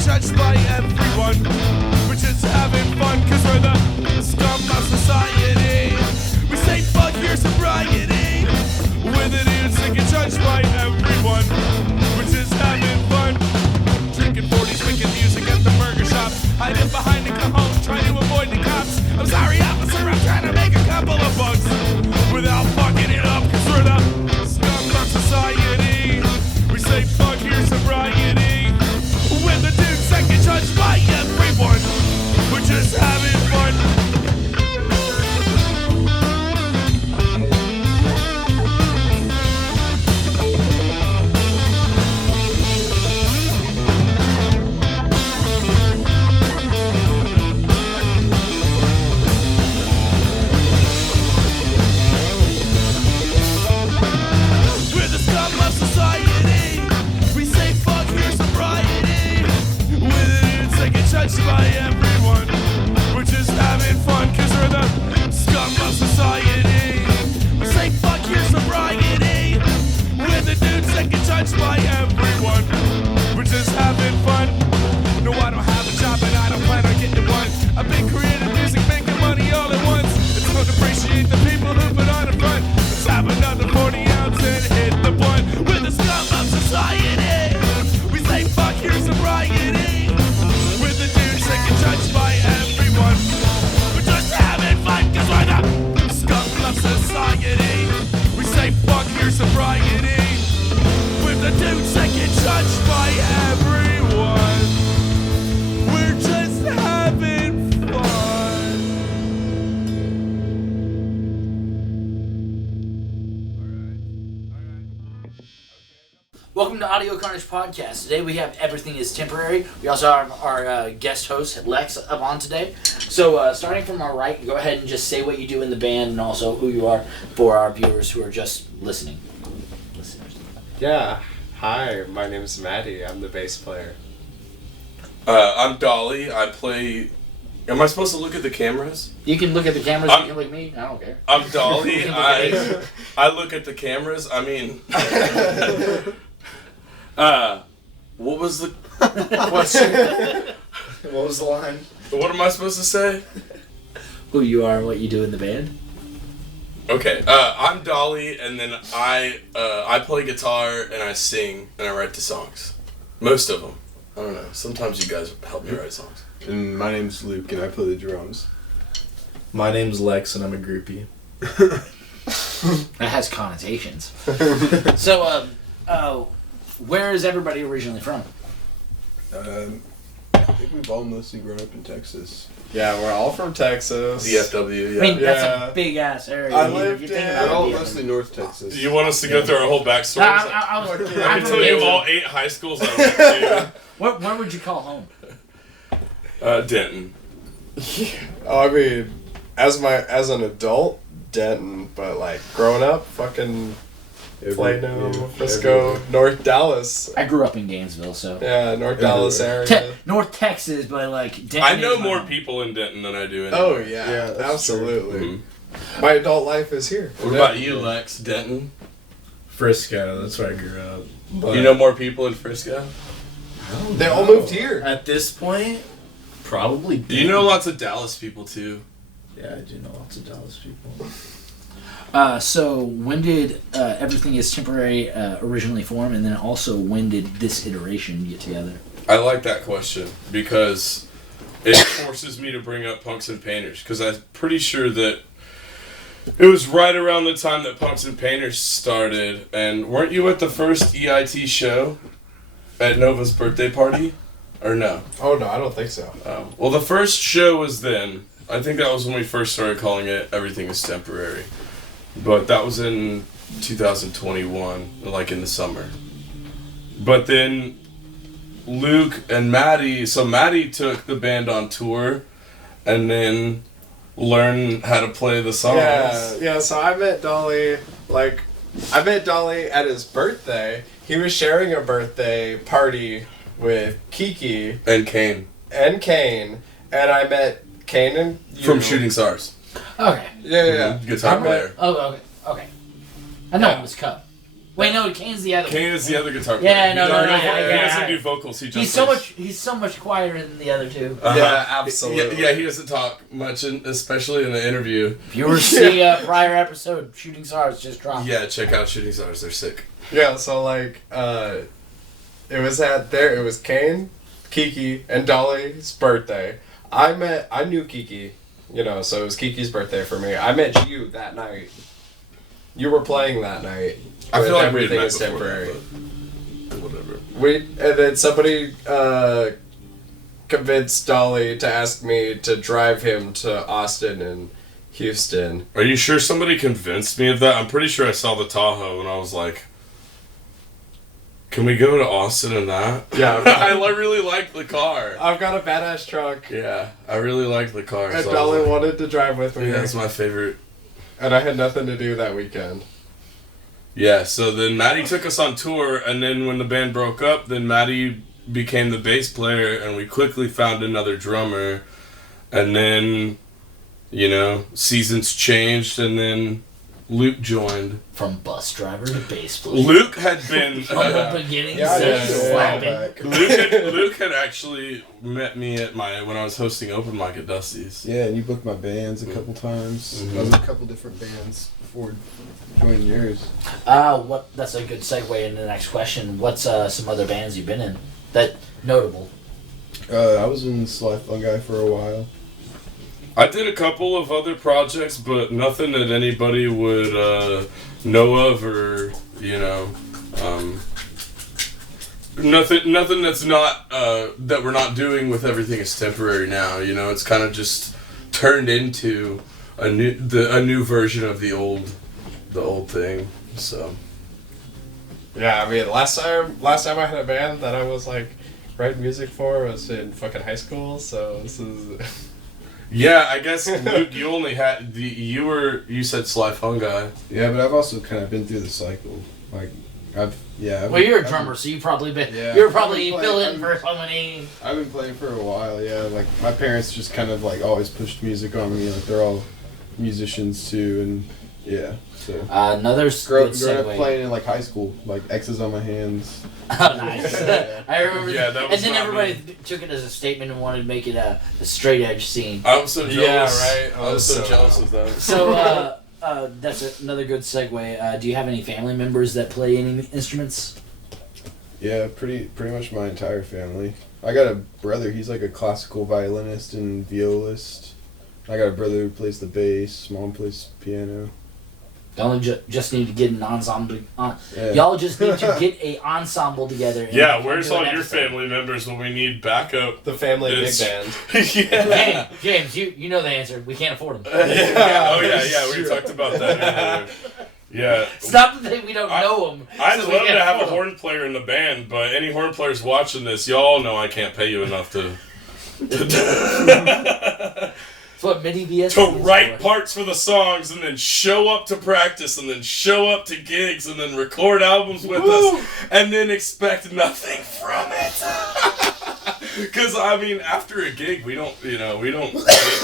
Judged by everyone. We're just having fun cause we're the scum of society. We say fuck your sobriety. We're the dudes that get judged by everyone. We're just having fun. Drinking 40s, making music at the burger shop. Hiding behind the cajon, trying to avoid the cops. I'm sorry officer, I'm trying to make a couple of bucks without fucking it up cause we're the scum of society. We say fuck your sobriety. We're the dudes that get judged by everyone. We're just having fun. We're the scum of society. We say fuck your sobriety. Judged by everyone. We're just having fun cause we're the scum of society. We say fuck your sobriety. We're the dudes that get judged by everyone. We're just having fun. No, I don't have a job and I don't plan on getting one. I've been creating music, making money all at once. It's fun to appreciate the people who put on the front. Let's have another 40 ounce and hit the blunt. We're the scum of society. We say fuck your sobriety. Judged by everyone. We're just having fun cause we're the scum of society. We say fuck your sobriety. We're the dudes that get judged by everyone. We're just having fun. Welcome to Audio Carnage Podcast. Today we have Everything is Temporary. We also have our guest host, Lex, up on today. So starting from our right, go ahead and just say what you do in the band and also who you are for our viewers who are just listeners. Yeah. Hi, my name is Maddie. I'm the bass player. I'm Dolly. I play... Am I supposed to look at the cameras? You can look at the cameras, you can look at me. I don't care. I'm Dolly. I look at the cameras. I mean... what was the question? What was the line? What am I supposed to say? Who you are and what you do in the band. Okay, I'm Dolly, and then I play guitar, and I sing, and I write the songs. Most of them. I don't know. Sometimes you guys help me write songs. And my name's Luke, and I play the drums. My name's Lex, and I'm a groupie. That has connotations. So, where is everybody originally from? I think we've all mostly grown up in Texas. Yeah, we're all from Texas. DFW, yeah. I mean, that's a big ass area. I lived in... We're all mostly North Texas. Do you want us to go through our whole backstory? I I can tell you all 8 high schools I went to. Where would you call home? Denton. I mean, as an adult, Denton, but like growing up, fucking Plano, Frisco, North Dallas. I grew up in Gainesville, so yeah, North Dallas area. North Texas, but like Denton. I know more people in Denton than I do in. Oh yeah, absolutely. Mm-hmm. My adult life is here. What about you, Lex? Denton, Frisco. That's where I grew up. But you know more people in Frisco? They all moved here. At this point, probably. You know lots of Dallas people too. Yeah, I do know lots of Dallas people. So when did Everything is Temporary originally form, and then also when did this iteration get together? I like that question because it forces me to bring up Punks and Painters, because I'm pretty sure that it was right around the time that Punks and Painters started. And weren't you at the first EIT show at Nova's birthday party? Or no? Oh no, I don't think so. Well, the first show was then. I think that was when we first started calling it Everything is Temporary. But that was in 2021, like in the summer. But then Luke and Maddie, so Maddie took the band on tour, and then learn how to play the songs. Yeah. So I met Dolly at his birthday. He was sharing a birthday party with Kiki And Kane and Kane, and I met Kane and you. from Shooting Stars. Okay. Yeah. Guitar I met- player. Oh, okay. I know Yeah. him as Cup. Wait, no, Kane's the other one. Kane is the other guitar player. Yeah, no, He no, doesn't- yeah, He yeah. doesn't do vocals. He just He's so much quieter than the other two. Yeah, absolutely. Yeah, he doesn't talk much, especially in the interview. Viewers see a prior episode, Shooting Stars just dropped. Yeah, check out Shooting Stars. They're sick. Yeah, so like, it was Kane, Kiki, and Dolly's birthday. I knew Kiki, so it was Kiki's birthday for me. I met you that night. You were playing that night. I feel like we Everything had met is before temporary. that, but whatever. And then somebody convinced Dolly to ask me to drive him to Austin and Houston. Are you sure somebody convinced me of that? I'm pretty sure I saw the Tahoe and I was like, can we go to Austin in that? Yeah. I really like the car. I've got a badass truck, Yeah, I really like the car. and so I was Dolly like, wanted to drive with me, yeah, that's my favorite. and I had nothing to do that weekend. Yeah, so then Maddie took us on tour, and then when the band broke up, then Maddie became the bass player, and we quickly found another drummer. And then, seasons changed, and then Luke joined. From bus driver to bass player. Luke had been... From the beginning, Yeah, I so did he's a while slapping. back. Luke had actually met me when I was hosting open mic at Dusty's. Yeah, and you booked my bands a couple times. I was in a couple different bands before joining yours. That's a good segue into the next question. What's some other bands you've been in that notable? I was in Sly Fungi for a while. I did a couple of other projects, but nothing that anybody would know of, or nothing that's not that we're not doing with Everything Is Temporary now. It's kind of just turned into a new version of the old thing. So Yeah, I mean, last time I had a band that I was like writing music for was in fucking high school. So this is. yeah, I guess Luke, you only had you said Sly Fungi. Yeah, but I've also kind of been through the cycle. Like, Well, you're a drummer, so you've probably been. Yeah. You're probably I've been filling playing- for so many. I've been playing for a while, yeah. Like, my parents just kind of, like, always pushed music on me. Like, they're all musicians, too, and, yeah, so. Another Growing good up segue. playing in, like, high school. Like, X's on my hands. Oh, nice. I remember. Yeah, that and was then not everybody me. took it as a statement and wanted to make it a straight edge scene. I was so jealous. Yeah, right. I was so So- jealous of that. So that's another good segue. Do you have any family members that play any instruments? Yeah, pretty much my entire family. I got a brother, he's like a classical violinist and violist. I got a brother who plays the bass, mom plays piano. Y'all just need to get an ensemble. Yeah. Y'all just need to get a ensemble together. And Yeah, come where's to an all your episode. family members when we need backup? The family big It's- band. yeah. James, you know the answer. We can't afford them. Yeah. Oh yeah, we talked about that earlier. Yeah. It's not that we don't know them. I'd love to have a horn player in the band, but any horn players watching this, y'all know I can't pay you enough to That's what MIDI VS to is write for. parts for the songs and then show up to practice and then show up to gigs and then record albums with us and then expect nothing from it. Because I mean, after a gig, we don't get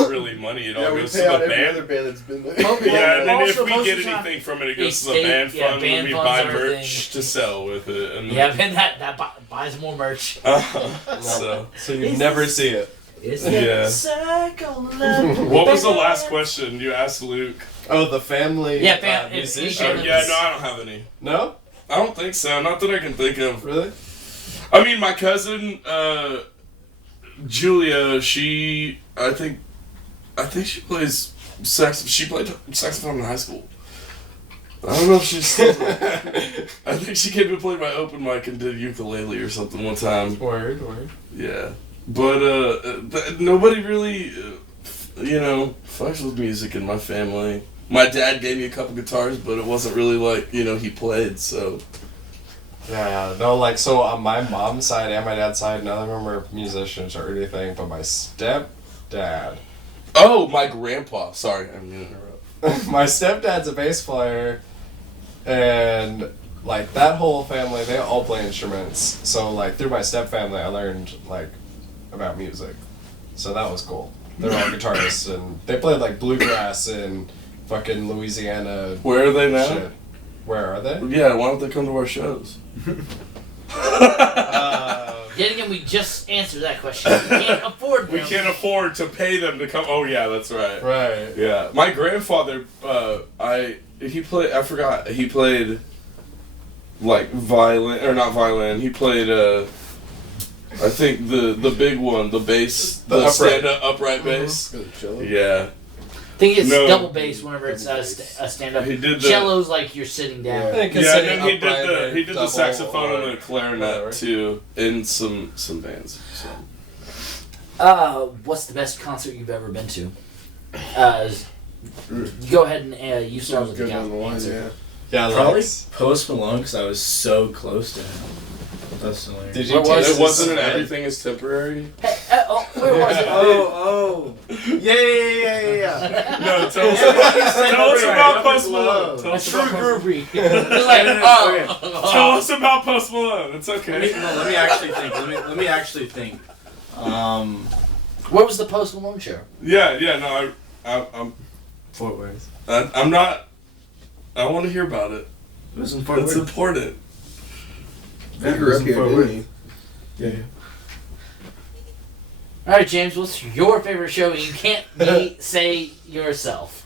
really money. It all goes to the band. band that's been there. Well, Yeah, and then also, if we most get of the time, anything from it, it it's goes to the state- band yeah, fund, band and we funds buy and everything. merch to sell with it. And Yeah, and that buys more merch. so, So you never see it. It's Yeah. the circle of what was the last question you asked Luke? Oh, the family. Yeah, if musician. we Yeah, no, I don't have any. No, I don't think so. Not that I can think of. really. I mean, my cousin Julia, I think she plays sax. She played saxophone in high school. I don't know if she's still. I think she came to play my open mic and did ukulele or something one time. Word. Yeah, but nobody really, fucks with music in my family. My dad gave me a couple guitars, but it wasn't really like he played. So Yeah, no, like, so on my mom's side and my dad's side, none of them are musicians or anything, but my stepdad. oh Oh, my grandpa. Sorry, I'm gonna interrupt. My stepdad's a bass player, and like that whole family, they all play instruments. So like through my step family, I learned like about music. So that was cool. They're all guitarists, and they played like bluegrass in fucking Louisiana. Where are they now? Shit. Where are they? Yeah, why don't they come to our shows? Yet again, we just answered that question. We can't afford them. We can't afford to pay them to come. Oh yeah, that's right. Right. Yeah, my grandfather. He played. I forgot. He played like violin or not violin. He played. I think the big one, the bass, the upright. stand-up upright bass. Go to cello. Yeah. I think it's No. double bass whenever it's a stand-up. He did the- Cello's like you're sitting down. Yeah. think Yeah, it's and an then he did upright the or he did the double saxophone or and the clarinet whatever. too in some bands. So. What's the best concert you've ever been to? Go ahead and you start with the Good on the line, answer. yeah. Yeah, Probably Lex. Post Malone because I was so close to him. That's hilarious. Did you What was taste It his wasn't an spit? everything is temporary. Hey, where was it? Oh, yeah. No, tell us Right, about up Post and Malone. low. Tell A us true about Post groupie. It's like, Tell us about Post Malone. It's okay. Let me actually think. Let me actually think. Where was the Post Malone show? Yeah. No, I'm Fort Worth. I'm not. I want to hear about it. It was in Fort It's Worth. important. He grew up here, didn't he? Yeah. All right, James, what's your favorite show? You can't say yourself.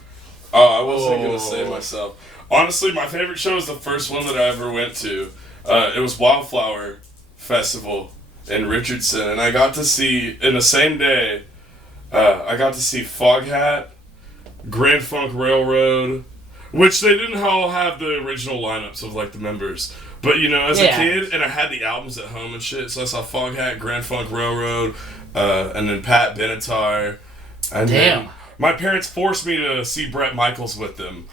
Oh, I wasn't gonna say myself. Honestly, my favorite show is the first one that I ever went to. It was Wildflower Festival in Richardson, and I got to see in the same day. I got to see Foghat, Grand Funk Railroad, which they didn't all have the original lineups of like the members. But you know, as a kid, and I had the albums at home and shit, so I saw Foghat, Grand Funk Railroad, and then Pat Benatar. And Damn. then my parents forced me to see Bret Michaels with them,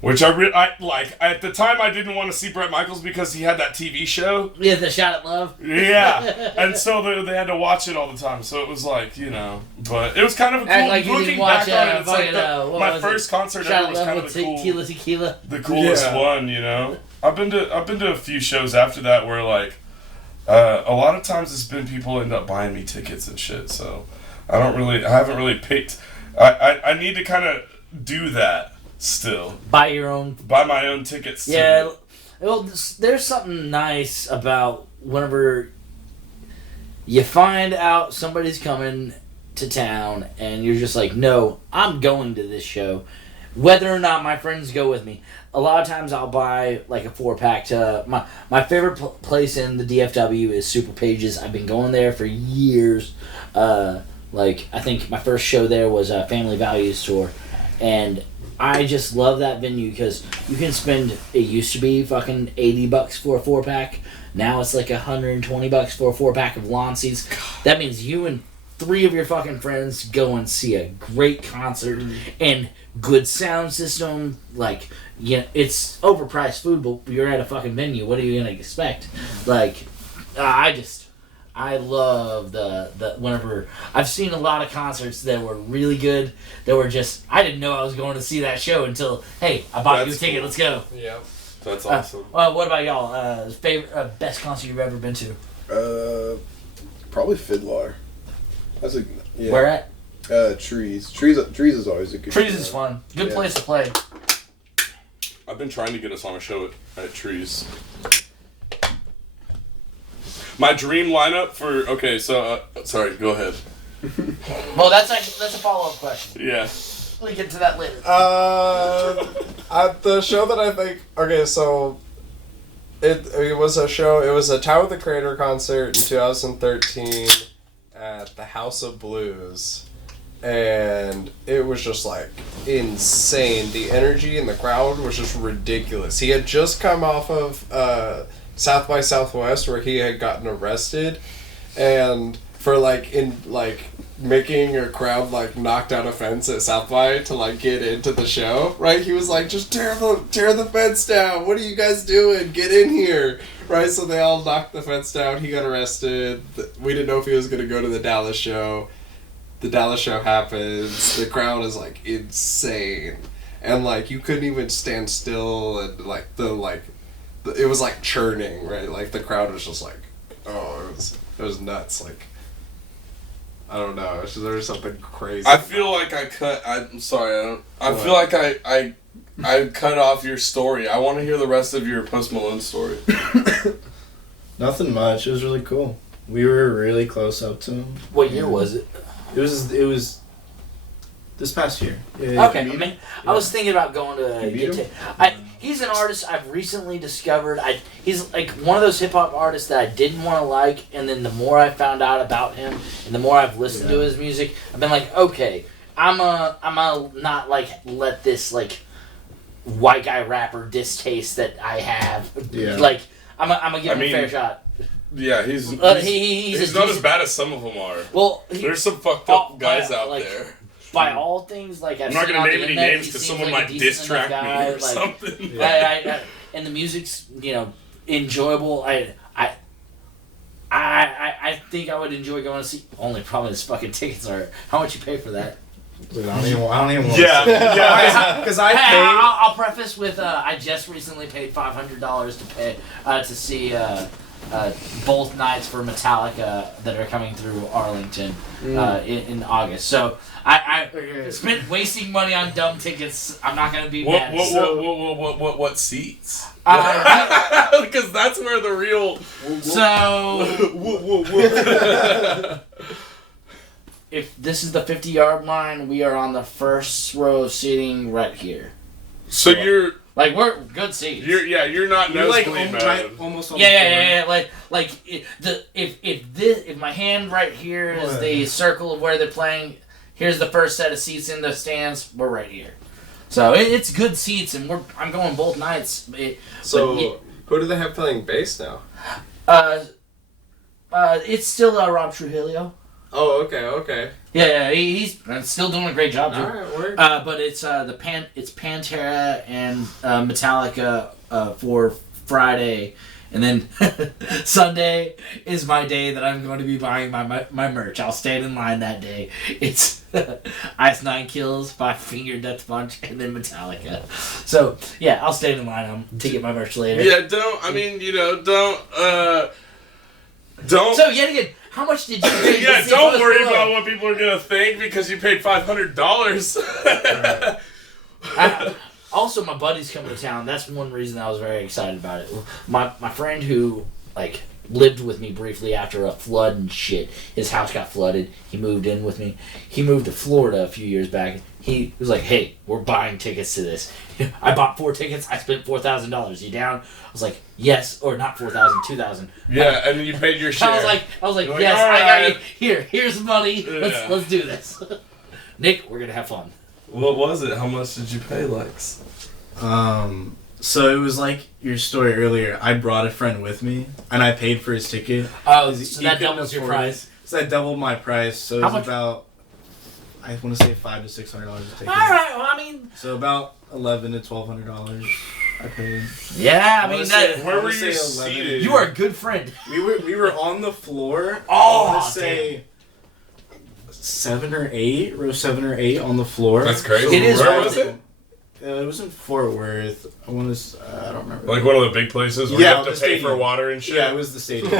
which I like. At the time, I didn't want to see Bret Michaels because he had that TV show. Yeah, the Shot at Love. Yeah, and so they had to watch it all the time. So it was like, you know, but it was kind of a cool. Act like you looking didn't watch back on it, it's like fucking, what my was first concert Shot ever at was Love kind of with the cool, Tequila. the coolest Yeah. one. You know, I've been to a few shows after that where like a lot of times it's been people end up buying me tickets and shit. So I haven't really picked. I need to kind of do that still. Buy your own. Buy my own tickets. Yeah. Well, there's something nice about whenever you find out somebody's coming to town and you're just like, no, I'm going to this show. Whether or not my friends go with me. A lot of times I'll buy like a 4-pack to... My favorite place in the DFW is Super Pages. I've been going there for years. Like, I think my first show there was a Family Values Tour. And I just love that venue because you can spend... It used to be fucking $80 for a 4-pack. Now it's like $120 for a 4-pack of lawn seats. That means you and 3 of your fucking friends go and see a great concert and good sound system. Like, yeah, it's overpriced food, but you're at a fucking venue. What are you gonna expect? Like, I love the whenever I've seen a lot of concerts that were really good. That were just I didn't know I was going to see that show until hey, I bought you a ticket. Cool. Let's go. Yeah. That's awesome. What about y'all? Favorite best concert you've ever been to? Probably Fiddler. That's a yeah. Where at? Trees. Trees is always a good. Trees show. is fun. Good Yeah. place to play. I've been trying to get us on a show at Trees. My dream lineup for sorry, go ahead. Well, that's a follow up question. Yeah. We'll get to that later. At the show that I think so it was a show. It was a Tower of the Creator concert in 2013 at the House of Blues, and it was just like insane. The energy in the crowd was just ridiculous. He had just come off of South by Southwest where he had gotten arrested, and for making a crowd knock down a fence at South by to get into the show, right? He was like, just tear the fence down. What are you guys doing? Get in here, right? So they all knocked the fence down. He got arrested. We didn't know if he was going to go to the Dallas show. the Dallas show happens. The crowd is like insane, and like you couldn't even stand still, and like it was like churning, right? Like the crowd was just like, oh, it was nuts. Like I don't know, there was something crazy. I feel like I'm sorry. I feel like I cut off your story. I want to hear the rest of your Post Malone story. Nothing much. It was really cool. We were really close up to him. What year was it? It was this past year. Yeah, Okay, I mean, I was thinking about going to he's an artist I've recently discovered. He's like one of those hip hop artists that I didn't want to like, and then the more I found out about him, and the more I've listened to his music, I've been like, okay, I'm a not like let this like white guy rapper distaste that I have. Yeah. Like I'm gonna give him a fair shot. Yeah, he's He's not as bad as some of them are. Well, there's some fucked up guys out like, there. By all things, like I'm not gonna name any names because someone might diss track me or something. And the music's enjoyable. I think I would enjoy going to see. Only problem is fucking tickets are how much you pay for that. Dude, I don't even want to Because I Hey, paid. I'll preface with I just recently paid $500 to pay to see both nights for Metallica that are coming through Arlington in August. So I spent wasting money on dumb tickets. I'm not gonna be mad. What seats? Because that's where the real. So if this is the 50-yard line, we are on the first row of seating right here. So you're like we're good seats. You're not nosebleed mad. Almost on Yeah. If my hand right here is the circle of where they're playing, here's the first set of seats in the stands. We're right here, so it's good seats, and I'm going both nights. Who do they have playing bass now? It's still Rob Trujillo. Oh, okay. Yeah, he's still doing a great job too. All right, word. But it's it's Pantera and Metallica for Friday, and then Sunday is my day that I'm going to be buying my merch. I'll stand in line that day. It's Ice Nine Kills, Five Finger Death Punch, and then Metallica. So yeah, I'll stand in line to get my merch later. Yeah, don't. So yet again, how much did you pay? Yeah, don't worry about what people are gonna think because you paid $500. Also, my buddy's coming to town. That's one reason I was very excited about it. My friend who lived with me briefly after a flood and shit. His house got flooded. He moved in with me. He moved to Florida a few years back. He was like, "Hey, we're buying tickets to this." I bought 4 tickets. I spent $4,000. You down? I was like, "Yes," or not 4,000, 2,000. Yeah, and then you paid your share. I was like, You're "Yes, all I got right. you. Here's the money. Let's do this." Nick, we're gonna have fun. What was it? How much did you pay, Lex? So it was like your story earlier. I brought a friend with me, and I paid for his ticket. Oh, He so that couldn't doubles your afford price. it. So that doubled my price. So it How was much? about, I want to say $500 to $600 a ticket. All right. Well, I mean, So about $1,100 to $1,200 I paid. yeah. I mean, that Where were say you 11. seated? you are a good friend. We were on the floor. Oh, I want to say 7 or 8, row 7 or 8 on the floor. That's crazy. It is Where worth was it. it? It was in Fort Worth. I want to. I don't remember. Like one of the big places where Yeah, you have the to pay for stadium. water and shit? Yeah, it was the stadium.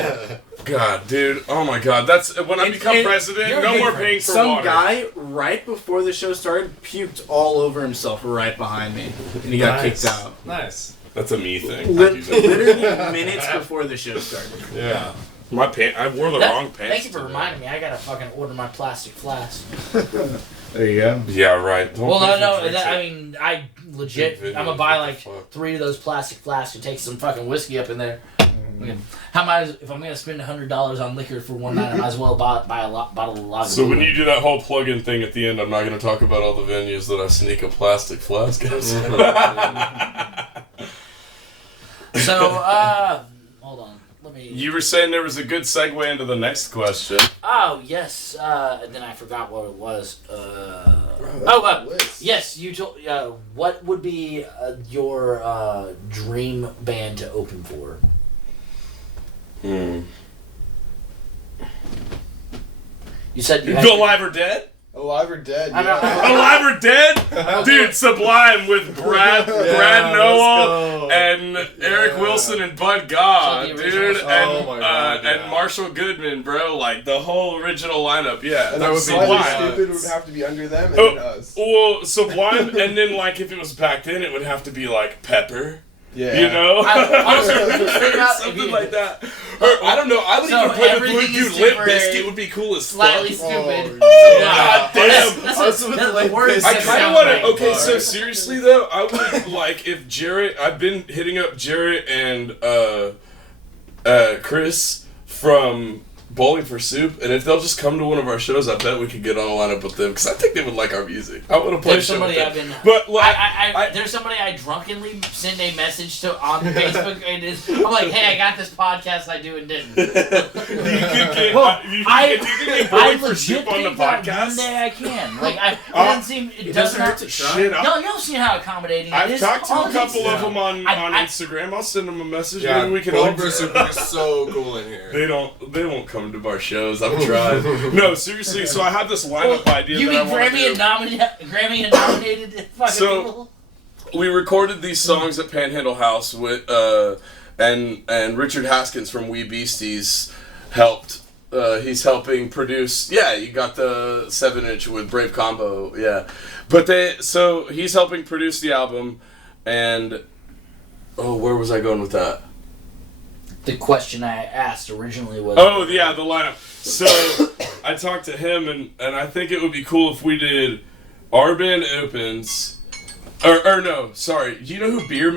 God, dude. Oh my God. That's when I become and president. you're No more different. paying for Some water. guy right before the show started puked all over himself right behind me, and he got kicked out. Nice. That's a me thing. Literally minutes before the show started. Yeah. My pants. I wore the wrong pants. Thank you for today. reminding me. I gotta fucking order my plastic flask. There you go. Yeah, right. Don't Well, pay for no. drinks I at- mean, I legit. Big I'm video, gonna buy what the like fuck? 3 of those plastic flasks and take some fucking whiskey up in there. How much? If I'm gonna spend $100 on liquor for one night, I might as well buy a bottle of lager. So when you do that whole plug-in thing at the end, I'm not going to talk about all the venues that I sneak a plastic flask at. Hold on. Let me. You were saying there was a good segue into the next question. Oh yes. And then I forgot what it was. Yes. You told. What would be your dream band to open for? You said you had Go Live or Dead? Alive or Dead? I know. Alive or Dead? Dude, Sublime with Brad Noel and Eric Wilson and Bud God, So the dude, original- and Oh my God, yeah. and Marshall Goodman, bro, like the whole original lineup, yeah. And That then would be Slightly nuts. Stupid would have to be under them and then us. Well, Sublime, and then like if it was back then, it would have to be like Pepper. Yeah. You know, Honestly, think about if something you- like that. Or I don't know. I would So even play with everything Blue is Dude. Limp temporary, Bizkit would be cool as Slightly fuck. stupid. Oh, God damn. That's the worst. I that kind of sound want to. right. Okay, so seriously though, I would like if Jarrett. I've been hitting up Jarrett and Chris from Bowling for Soup, and if they'll just come to one of our shows, I bet we could get on a lineup with them because I think they would like our music. I want to play a There's show with somebody them. I've been. But like, There's somebody I drunkenly sent a message to on Facebook, and I'm like, "Hey, I got this podcast I do and didn't." you could get, Well, you I could get I Bowling for Soup legit on the think that one podcast. day I can. Like, it doesn't seem. It doesn't hurt to try. Shit, No, you don't see how accommodating it I've is. talked to All a it couple takes- of them on I- Instagram. I'll send them a message. Yeah, Maybe we can. Bowling all- for Soup is so cool in here. They won't come to our shows. I've tried. No, seriously. So I have this lineup idea. You that mean I wanna Grammy and nominated fucking So- people? We recorded these songs at Panhandle House with and Richard Haskins from Wee Beasties helped. He's helping produce. Yeah, you got the 7-inch with Brave Combo. Yeah, but he's helping produce the album, and where was I going with that? The question I asked originally was. Oh yeah, the lineup. So I talked to him, and I think it would be cool if we did our band opens. Or no, sorry. Do you know who Beer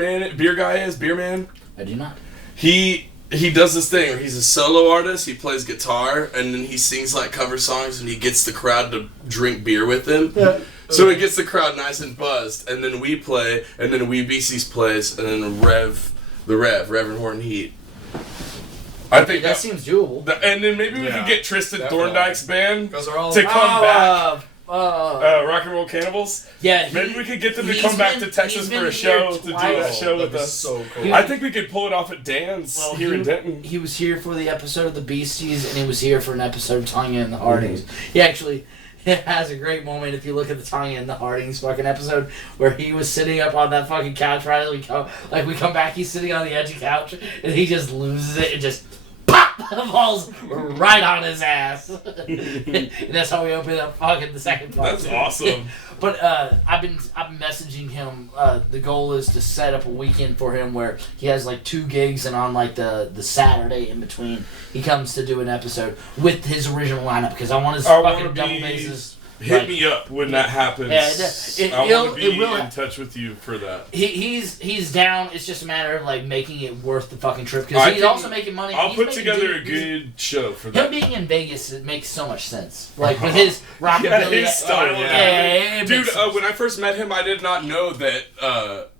Guy is? Beer Man? I do not. He does this thing where he's a solo artist, he plays guitar, and then he sings like cover songs and he gets the crowd to drink beer with him. Yeah. So it gets the crowd nice and buzzed, and then we play, and then Wee Beasties plays, and then Reverend Horton Heat. I think That seems doable. and then maybe we could get Tristan definitely. Thorndyke's band Those are all to come back. Rock and Roll Cannibals. Yeah, Maybe we could get them to he's come back been- to Texas he's been for a here show to do twice. that show with That'd be us. so cool. I think we could pull it off at Dan's here in Denton. He was here for the episode of the Beasties, and he was here for an episode of Tanya and the Hardings. He actually has a great moment if you look at the Tanya and the Hardings fucking episode where he was sitting up on that fucking couch right as we come back. He's sitting on the edge of the couch, and he just loses it and just pop falls right on his ass. And that's how we open up fucking the second part. That's awesome. But I've been messaging him. The goal is to set up a weekend for him where he has like 2 gigs, and on like the Saturday in between, he comes to do an episode with his original lineup because I want his I wanna fucking double be- basses. Hit like, me up when that happens. Yeah, I want to it be will- in touch with you for that. He's down. It's just a matter of like making it worth the fucking trip I because he's can- also making money. I'll He's put making together a he's- good show for Him that. being in Vegas, it makes so much sense. Like with his rockabilly, his style. it Dude, makes sense. when I first met him, I did not know that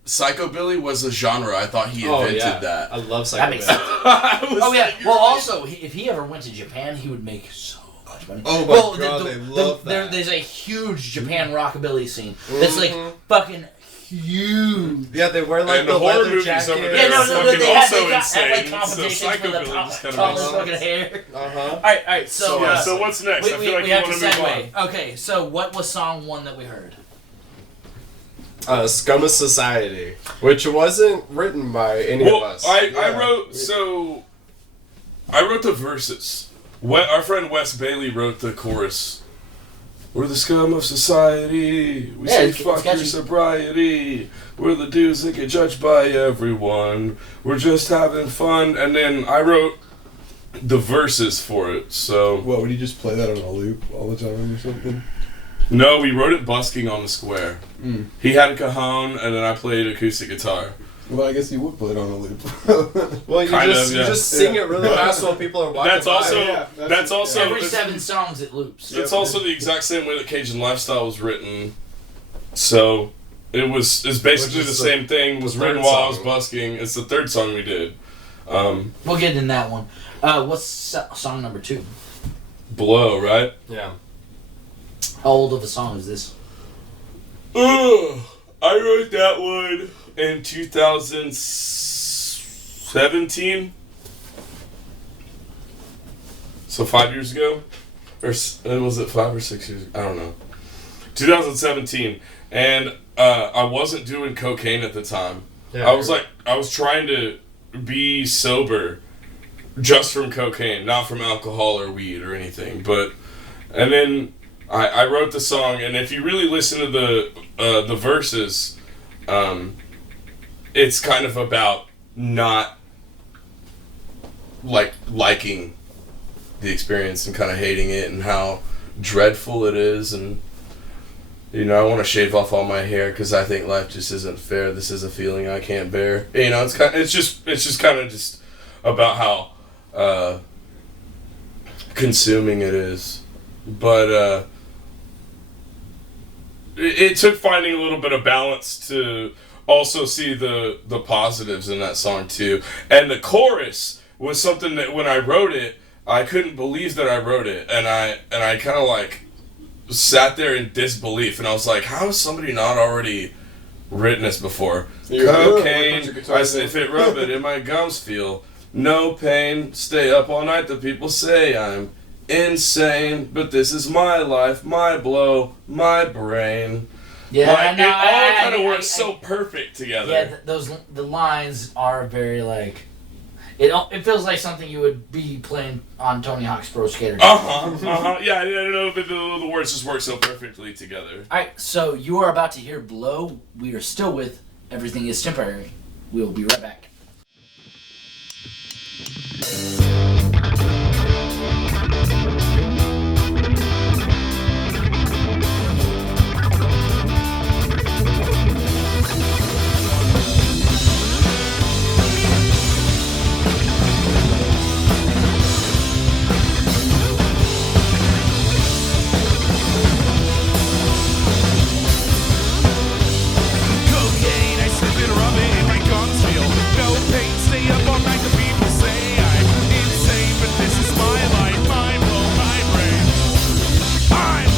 psychobilly was a genre. I thought he invented that. I love That makes psychedelics. sense. I was Oh yeah. like, Well, also, if he ever went to Japan, he would make so much money. Oh my well, God, they love that. There's a huge Japan rockabilly scene that's like fucking huge. Yeah, they wear like And the the horror leather movies jacket. over there Yeah, no, are no, fucking they have also like insane. So competitions for the psychobilly just kind of tallest makes fucking hair. Uh-huh. All right. So, Yeah, so what's next? I feel like we you have want to to move on. segue. Okay, so what was song 1 that we heard? Scum of Society, which wasn't written by any Well, of us. I Yeah. wrote the verses. Our friend Wes Bailey wrote the chorus. We're the scum of society. We Yeah, say it's fuck your catchy. sobriety. We're the dudes that get judged by everyone. We're just having fun. And then I wrote the verses for it. So What, would you just play that on a loop all the time or something? no, we wrote it busking on the square. Mm. He had a cajon, and then I played acoustic guitar. Well, I guess you would play it on a loop. Well, you Kind just of, you yeah. just sing Yeah. it really fast while people are walking That's by. also Yeah, that's also Every it's- 7 songs it loops. It's also the exact same way that Cajun Lifestyle was written. So it's basically Which the is same thing. Was the written third while I was song. busking. It's the 3rd song we did. We'll get in that one. What's song number 2? Blow, right? Yeah. How old of a song is this? Ugh, I wrote that one in 2017. So 5 years ago? Or was it 5 or 6 years? I don't know. 2017, and I wasn't doing cocaine at the time. Yeah, I was trying to be sober just from cocaine, not from alcohol or weed or anything. And then I wrote the song, and if you really listen to the verses, it's kind of about not liking the experience and kind of hating it and how dreadful it is, and I want to shave off all my hair because I think life just isn't fair. This is a feeling I can't bear. It's just kind of just about how consuming it is, but it took finding a little bit of balance to also see the positives in that song too. And the chorus was something that when I wrote it, I couldn't believe that I wrote it, and I kind of sat there in disbelief, and I was like, how has somebody not already written this before? Cocaine, I sniff it, rub it in my gums, feel no pain, stay up all night, the people say I'm insane, but this is my life, my blow, my brain. Yeah, it all kind of works so perfect together. Yeah, the lines are very it feels like something you would be playing on Tony Hawk's Pro Skater. Yeah, I don't know, but the words just work so perfectly together. Alright, so you are about to hear Blow. We are still with Everything is Temporary. We will be right back. Cocaine, I sip it, rub it in my gums, feel no pain, stay up all night, the people say I'm insane, but this is my life, my blow, my brain. I'm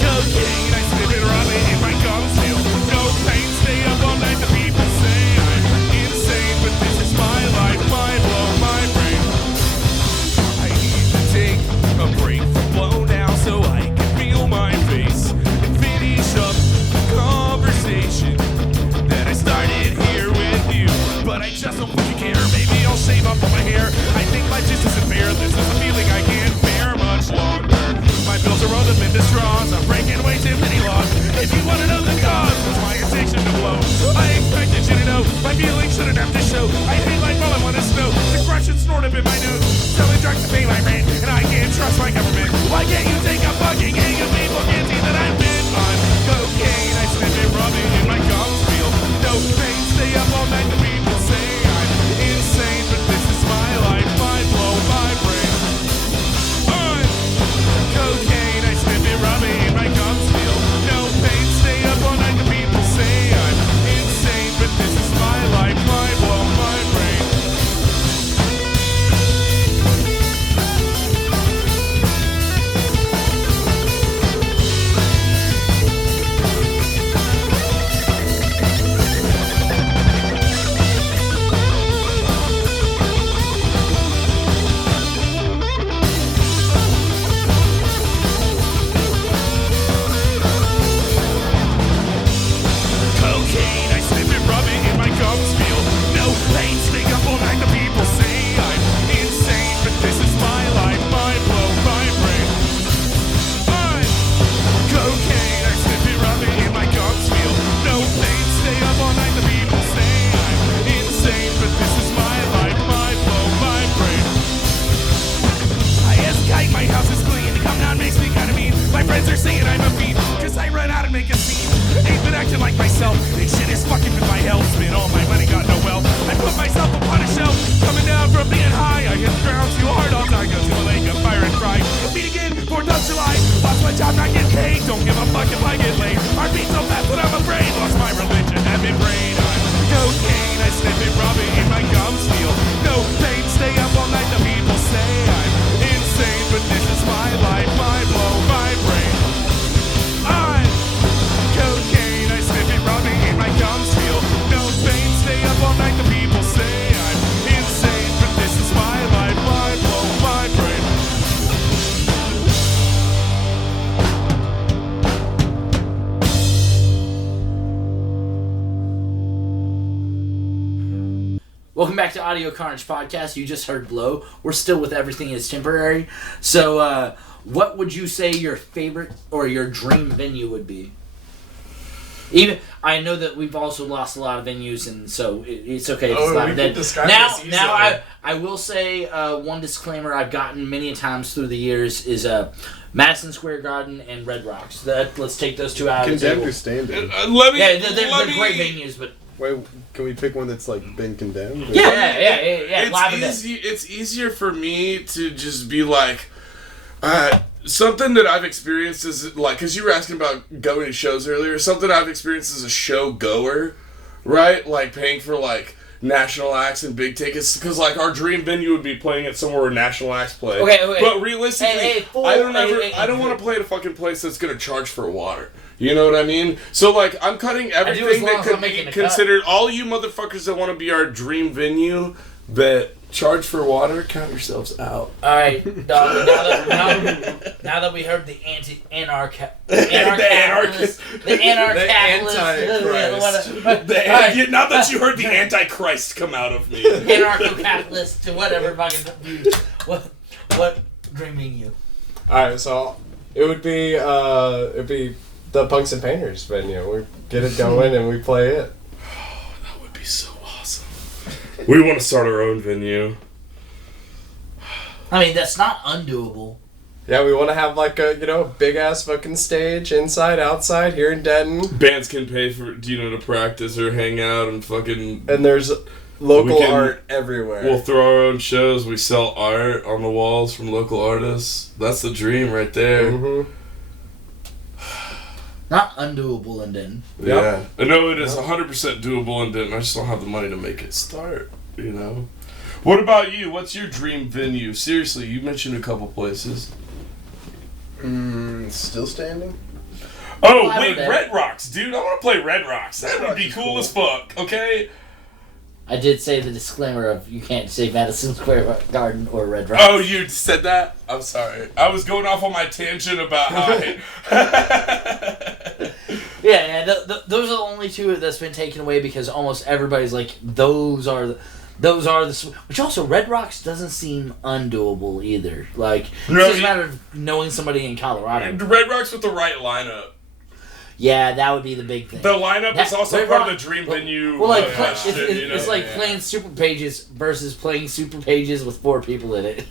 cocaine, I sip it, rub it in my gums, feel no pain, stay up all night, the people say I'm insane, but this is my life, my blow, my brain. I need to take a break from blow now so I can feel my face and finish up the conversation that I started here with you. But I just don't fucking care. Maybe I'll shave off all my hair. I think life just isn't fair. This is a feeling I can't bear much longer. My bills are rolling into straws. I'm breaking way too many laws. If you want to know the cause, it's my addiction to blow. I expected you to know. My feelings shouldn't have to show. I hate life, all I want is snow. The crush and snort up in my nose. Selling drugs to pay my rent, and I can't trust my government. Why can't you take a fucking gang of people? Can't see that I've been on cocaine. I sniff it, rub it in my gums, feel no pain. Stay up all night, the people say I'm insane, but this is my life, my blow, my brain. I'm cocaine, I sniff it, rub it in my gums, feel no pain. Stay up all night, the people say I'm insane, but this is my life, my blow, my brain. Welcome back to Audio Carnage Podcast. You just heard Blow. We're still with Everything is Temporary. So, what would you say your favorite or your dream venue would be? Even I know that we've also lost a lot of venues, and so it's okay if it's not dead. Now, I will say one disclaimer I've gotten many times through the years is Madison Square Garden and Red Rocks. Let's take those two out of the table. Condemned or standing? They're great venues, but Wait, can we pick one that's like been condemned? Or? Yeah. It's easier for me to just be like, something that I've experienced is like, because you were asking about going to shows earlier. Something I've experienced as a show goer, right? Like paying for like national acts and big tickets, because like our dream venue would be playing at somewhere where national acts play. Okay. But realistically, I don't want to play at a fucking place that's gonna charge for water. You know what I mean? So like, I'm cutting everything that could be considered. All you motherfuckers that want to be our dream venue that charge for water, count yourselves out. All right. Now that we heard the anarchist, Now that you heard the Antichrist come out of me. Anarcho-capitalist to whatever fucking dude. What dreaming you? Alright, so it'd be the Punks and Painters venue. We get it going and we play it. Oh, that would be so awesome. We want to start our own venue. I mean, that's not undoable. Yeah, we want to have like a big ass fucking stage, inside, outside, here in Denton. Bands can pay for to practice or hang out and fucking. And there's local art everywhere. We'll throw our own shows. We sell art on the walls from local artists. That's the dream right there. Mm-hmm. Not undoable in Denton. Yeah. I know it is 100% doable in Denton. I just don't have the money to make it start, What about you? What's your dream venue? Seriously, you mentioned a couple places. Still standing? Oh, wait, Red Rocks, dude. I want to play Red Rocks. That would be cool as fuck, okay? I did say the disclaimer of you can't say Madison Square Garden or Red Rocks. Oh, you said that? I'm sorry. I was going off on my tangent about how those are the only two that's been taken away because almost everybody's like, those are the which also Red Rocks doesn't seem undoable either. Like, it's just a matter of knowing somebody in Colorado. Red Rocks with the right lineup. Yeah, that would be the big thing. The lineup is also part of the dream venue. Well, like it's like playing Super Pages versus playing Super Pages with 4 people in it.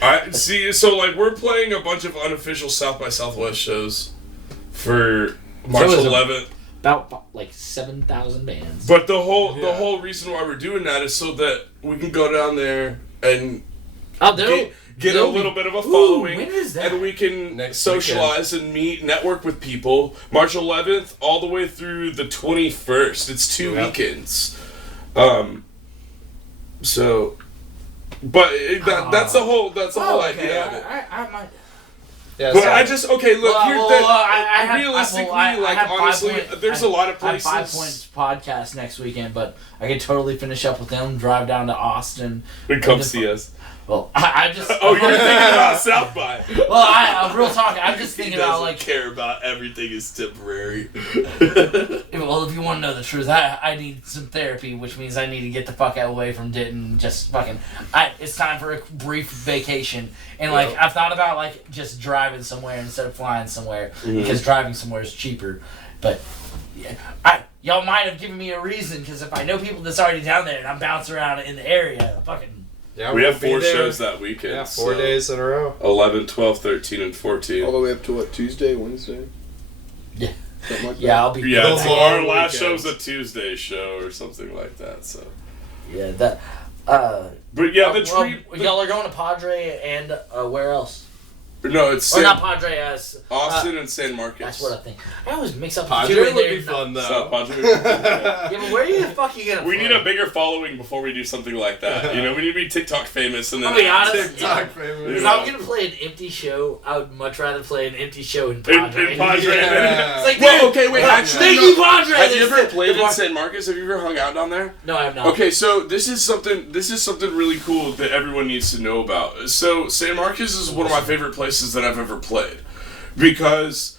I see. So like we're playing a bunch of unofficial South by Southwest shows for March 11th. About like 7,000 bands. But the whole reason why we're doing that is so that we can go down there and get a little bit of a following, and we can socialize and meet, network with people. March 11th all the way through the 21st. It's 2 weekends. So, but that's the whole idea of it. I might. Yeah, but I just look here. Realistically, honestly, there's a lot of places. I have 5 Points podcast next weekend, but I could totally finish up with them. Drive down to Austin and come see us. Well, I just. Oh, you're thinking about South by. Well, real talk. I'm just thinking about like. Care about everything is temporary. Well, if you want to know the truth, I need some therapy, which means I need to get the fuck away from Denton. Just fucking. It's time for a brief vacation, and like I've thought about like just driving somewhere instead of flying somewhere because driving somewhere is cheaper. But yeah, y'all might have given me a reason because if I know people that's already down there and I'm bouncing around in the area, fucking. Yeah, we have 4 shows that weekend. Yeah, 4 days in a row. 11, 12, 13, and 14. All the way up to what, Tuesday, Wednesday? Yeah. Something like that? Yeah, I'll be... Yeah, so our last show's a Tuesday show or something like that, so... Yeah, that... but yeah, the dream... y'all are going to Padre and where else? No, it's... Or not Padre, Austin and San Marcos. That's what I think. I always mix up Padre the two. would be fun, though. Padre. Yeah, but where are you fucking gonna We play? need a bigger following before we do something like that. We need to be TikTok famous and then... I'll be honest. TikTok famous. If I'm gonna play an empty show, I would much rather play an empty show in Padre. In Padre. Yeah. It's like, Well, okay, wait, actually... Thank you, Padre! Have you ever played in San Marcos? Have you ever hung out down there? No, I have not. Okay, so this is something really cool that everyone needs to know about. So San Marcos is one of my favorite places that I've ever played. Because,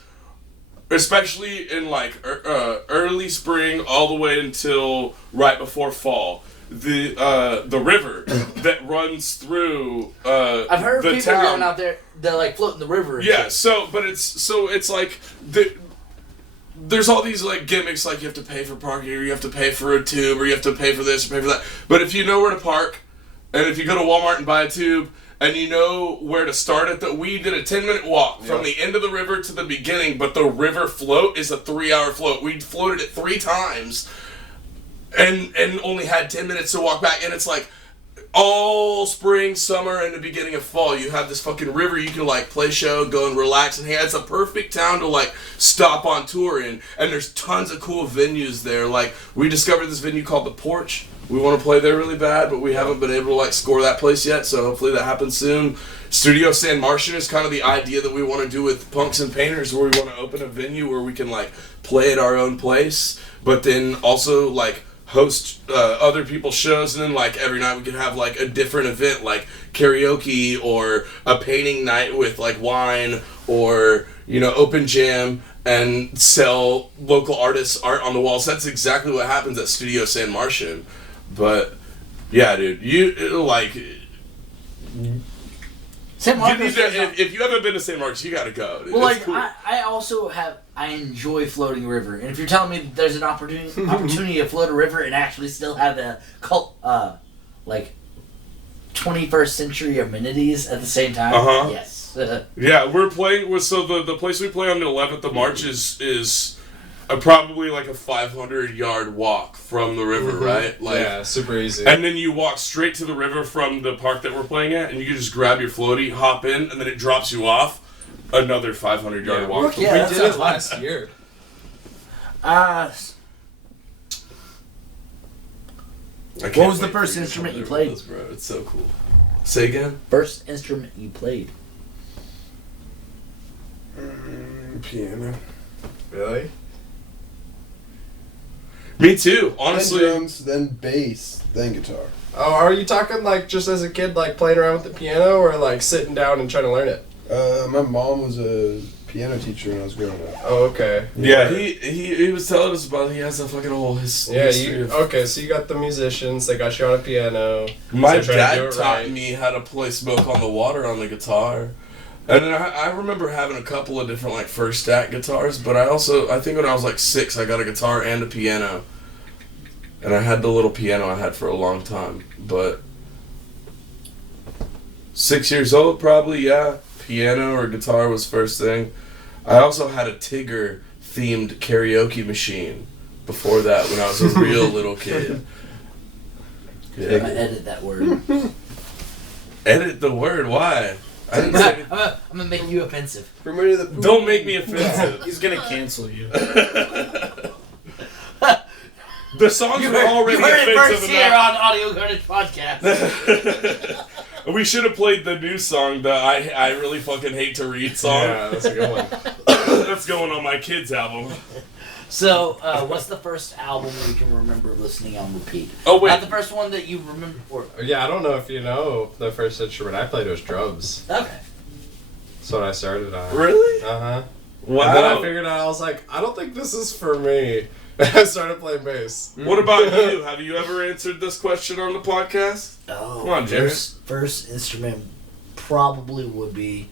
especially in like early spring all the way until right before fall, the river that runs through I've heard the of people town. going out there that like float in the river. And Yeah, shit. so it's like there's all these like gimmicks, like you have to pay for parking, or you have to pay for a tube, or you have to pay for this or pay for that. But if you know where to park, and if you go to Walmart and buy a tube, and you know where to start it, we did a 10-minute walk from the end of the river to the beginning, but the river float is a 3-hour float. We floated it 3 times, and only had 10 minutes to walk back, and it's like all spring, summer, and the beginning of fall, you have this fucking river you can like play show, go and relax, and hey, it's a perfect town to like stop on tour in, and there's tons of cool venues there. Like, we discovered this venue called The Porch. We want to play there really bad, but we haven't been able to like score that place yet, so hopefully that happens soon. Studio San Martian is kind of the idea that we want to do with Punks and Painters, where we want to open a venue where we can like play at our own place, but then also like host other people's shows, and then like every night we could have like a different event, like karaoke or a painting night with like wine, or open jam and sell local artists art on the walls. That's exactly what happens at Studio San Martian. But yeah, dude, St. Marcos. if you haven't been to St. Marcos, you gotta go. Dude. Well, It's like cool. I enjoy floating a river, and if you're telling me there's an opportunity to float a river and actually still have the like 21st century amenities at the same time, yes. Yeah, we're playing. So the place we play on the 11th of March is probably like a 500-yard walk from the river, right? Like, yeah, super easy. And then you walk straight to the river from the park that we're playing at, and you can just grab your floaty, hop in, and then it drops you off. Another 500-yard walk. Yeah, we that did sounds it last year. What was the first instrument you played? Those, bro. It's so cool. Say again? First instrument you played? Piano. Really? Me too, honestly. Then drums, then bass, then guitar. Oh, are you talking like just as a kid, like playing around with the piano, or like sitting down and trying to learn it? My mom was a piano teacher when I was growing up. Oh, okay. Yeah, he was telling us about it. He has a fucking whole history of... Okay, so you got the musicians, they got you on a piano. My so dad taught me how to play Smoke on the Water on the guitar. And then I remember having a couple of different like first stack guitars, but I think when I was like 6, I got a guitar and a piano. And I had the little piano I had for a long time, but 6 years old probably, yeah. Piano or guitar was first thing. I also had a Tigger themed karaoke machine before that when I was a real little kid. I'm gonna edit that word. Edit the word, why? I didn't say I'm gonna make you offensive. From Winnie the Pooh. Don't make me offensive. He's gonna cancel you. The songs were already You heard it first offensive here enough. on Audio Carnage Podcast. We should have played the new song, the I really fucking hate to read song. Yeah, that's a good one. That's going on my kids' album. So, what's the first album you can remember listening on repeat? Oh, wait. Not the first one that you remember. Yeah, I don't know if you know the first instrument I played was drums. Okay. That's what I started on. Really? Uh-huh. Wow. And then I figured out, I was like, I don't think this is for me. I started playing bass. What about you? Have you ever answered this question on the podcast? Oh, Come on, Jared. First instrument probably would be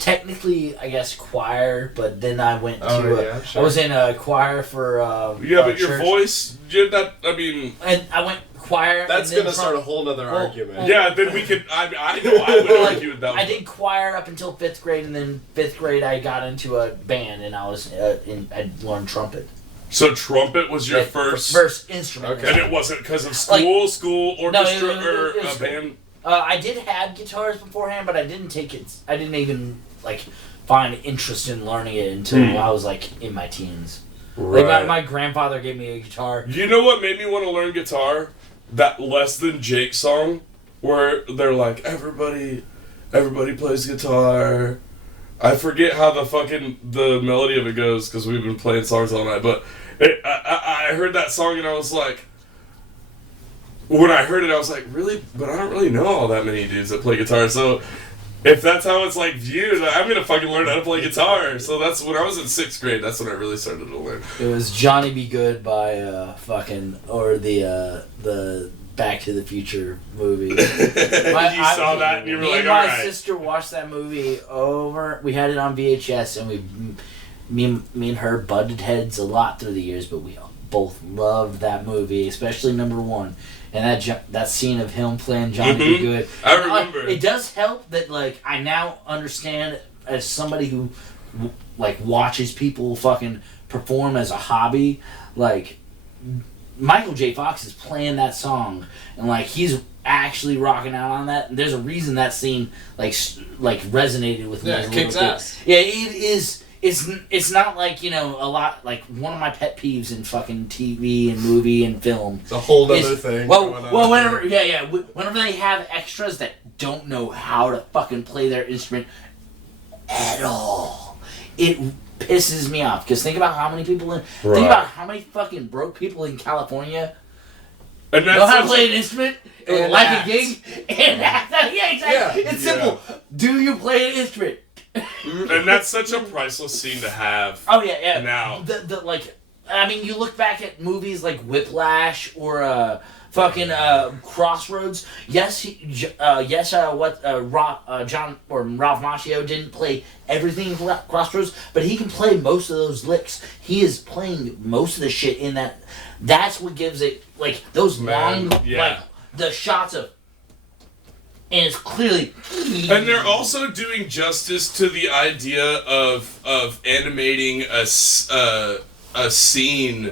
technically, I guess, choir, but then I went to. yeah, sure. I was in a choir for. Yeah, but your church. voice, you're not, I mean... And I went choir. That's and then gonna start a whole nother argument. Yeah, then we could... I know I would Well, like, argue with that. I did choir up until 5th grade, and then 5th grade I got into a band, and I was I learned trumpet. So trumpet was your Yeah, first instrument. Okay. And it wasn't because of school, orchestra, it or was a band? I did have guitars beforehand, but I didn't take it. I didn't even like find interest in learning it until I was like in my teens. Right. Like my grandfather gave me a guitar. You know what made me want to learn guitar? That Less Than Jake song, where they're like, everybody plays guitar. I forget how the melody of it goes because we've been playing songs all night, but I heard that song and I was like, when I heard it, I was like, really? But I don't really know all that many dudes that play guitar, so if that's how it's like viewed, I'm gonna fucking learn how to play guitar. So that's when I was in 6th grade, that's when I really started to learn. It was Johnny Be Good by the Back to the Future movie. You saw that and you were me like, and all my right. sister watched that movie over. We had it on VHS, and me and her butted heads a lot through the years, but we both loved that movie, especially number one. And that scene of him playing Johnny B. Good. I remember. It does help that like I now understand as somebody who like watches people fucking perform as a hobby, like Michael J. Fox is playing that song and like he's actually rocking out on that. And there's a reason that scene like resonated with me. Yeah, it kicks ass. Yeah, it is. It's not like, you know, a lot, like, one of my pet peeves in fucking TV and movie and film. It's a whole other thing Well, going on. well, whenever they have extras that don't know how to fucking play their instrument at all, it pisses me off. Because think about how many people think about how many fucking broke people in California And know how to that's play an instrument, and like act. a gig, and act. Yeah, exactly. Yeah. It's simple. Do you play an instrument? and that's such a priceless scene to have. Oh yeah. Now. The like, I mean, you look back at movies like Whiplash or fucking Crossroads. Yes, John or Ralph Macchio didn't play everything in Crossroads, but he can play most of those licks. He is playing most of the shit in that. That's what gives it like those long like the shots of. And it's clearly... And they're also doing justice to the idea of animating a scene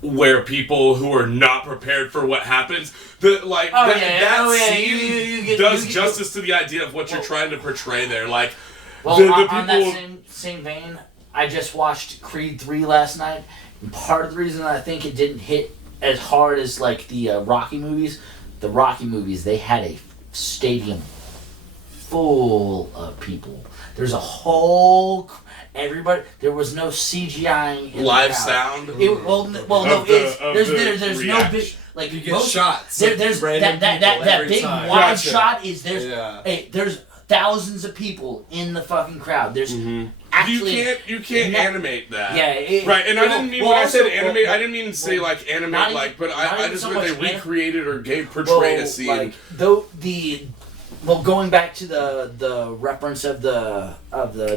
where people who are not prepared for what happens, that scene does justice to the idea of what you're trying to portray there. Like, well, the people... on that same vein, I just watched Creed 3 last night, and part of the reason I think it didn't hit as hard as like the Rocky movies. The Rocky movies, they had a stadium full of people. There's a whole everybody. There was no CGI in live the sound. There's no big like You get shots. There's random that every big time. wide Gotcha. shot is there's thousands of people in the fucking crowd. There's actually You can't animate that. Yeah, right. And I didn't mean when I said animate, I didn't mean to say well, like animate not like, even- but not I even just so meant they much recreated or portrayed a scene. Like going back to the reference of the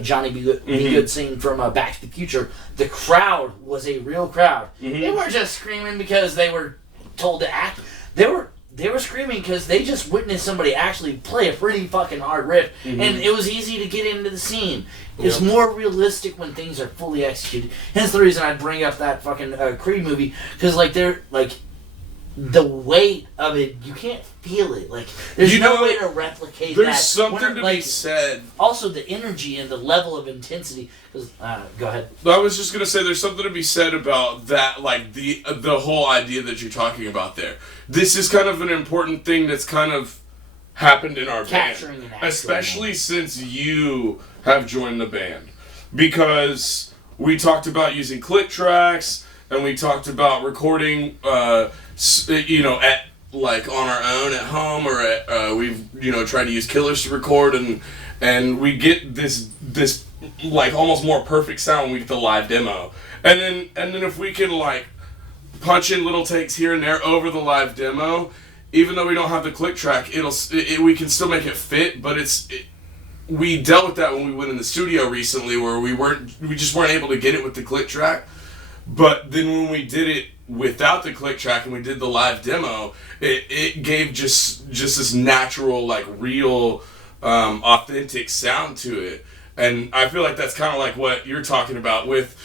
Johnny B. Good scene from Back to the Future, the crowd was a real crowd. They weren't just screaming because they were told to act. They were screaming because they just witnessed somebody actually play a pretty fucking hard riff, and it was easy to get into the scene. It's more realistic when things are fully executed. Hence the reason I bring up that fucking Creed movie, because like they're like the weight of it, you can't feel it. Like there's no way to replicate that. There's something to be said. Also, the energy and the level of intensity. Go ahead. I was just gonna say there's something to be said about that, like the whole idea that you're talking about there. This is kind of an important thing that's kind of happened in our Capturing band, an actual especially moment. since you have joined the band, because we talked about using click tracks and we talked about recording, at like on our own at home or at we've tried to use Killers to record and we get this like almost more perfect sound when we get the live demo, and then if we can like punch in little takes here and there over the live demo, even though we don't have the click track, we can still make it fit. But we dealt with that when we went in the studio recently, where we just weren't able to get it with the click track. But then when we did it without the click track and we did the live demo, it gave just this natural, like real, authentic sound to it. And I feel like that's kind of like what you're talking about with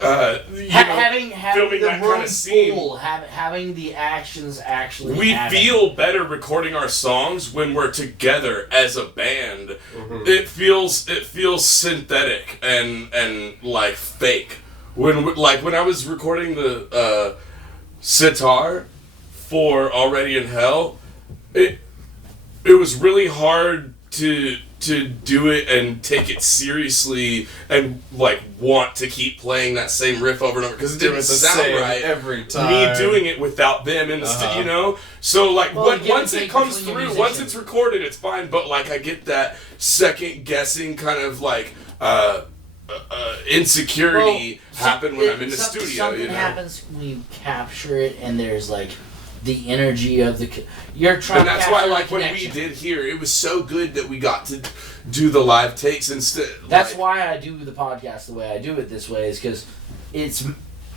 having filming the that room kind of scene. full, having the actions actually. We happen. feel better recording our songs when we're together as a band. It feels synthetic and like fake. When I was recording the sitar for Already in Hell, it was really hard to do it and take it seriously and like want to keep playing that same riff over and over because it didn't sound right every time. Me doing it without them in the so like once it comes through, once it's recorded, it's fine. But like I get that second guessing kind of like insecurity happen when I'm in the something studio. Something You know, happens when you capture it, and there's like the energy of you're trying. and that's to why, capture like the when we connection. did here, it was so good that we got to do the live takes instead. That's like, why I do the podcast the way I do it this way, is because it's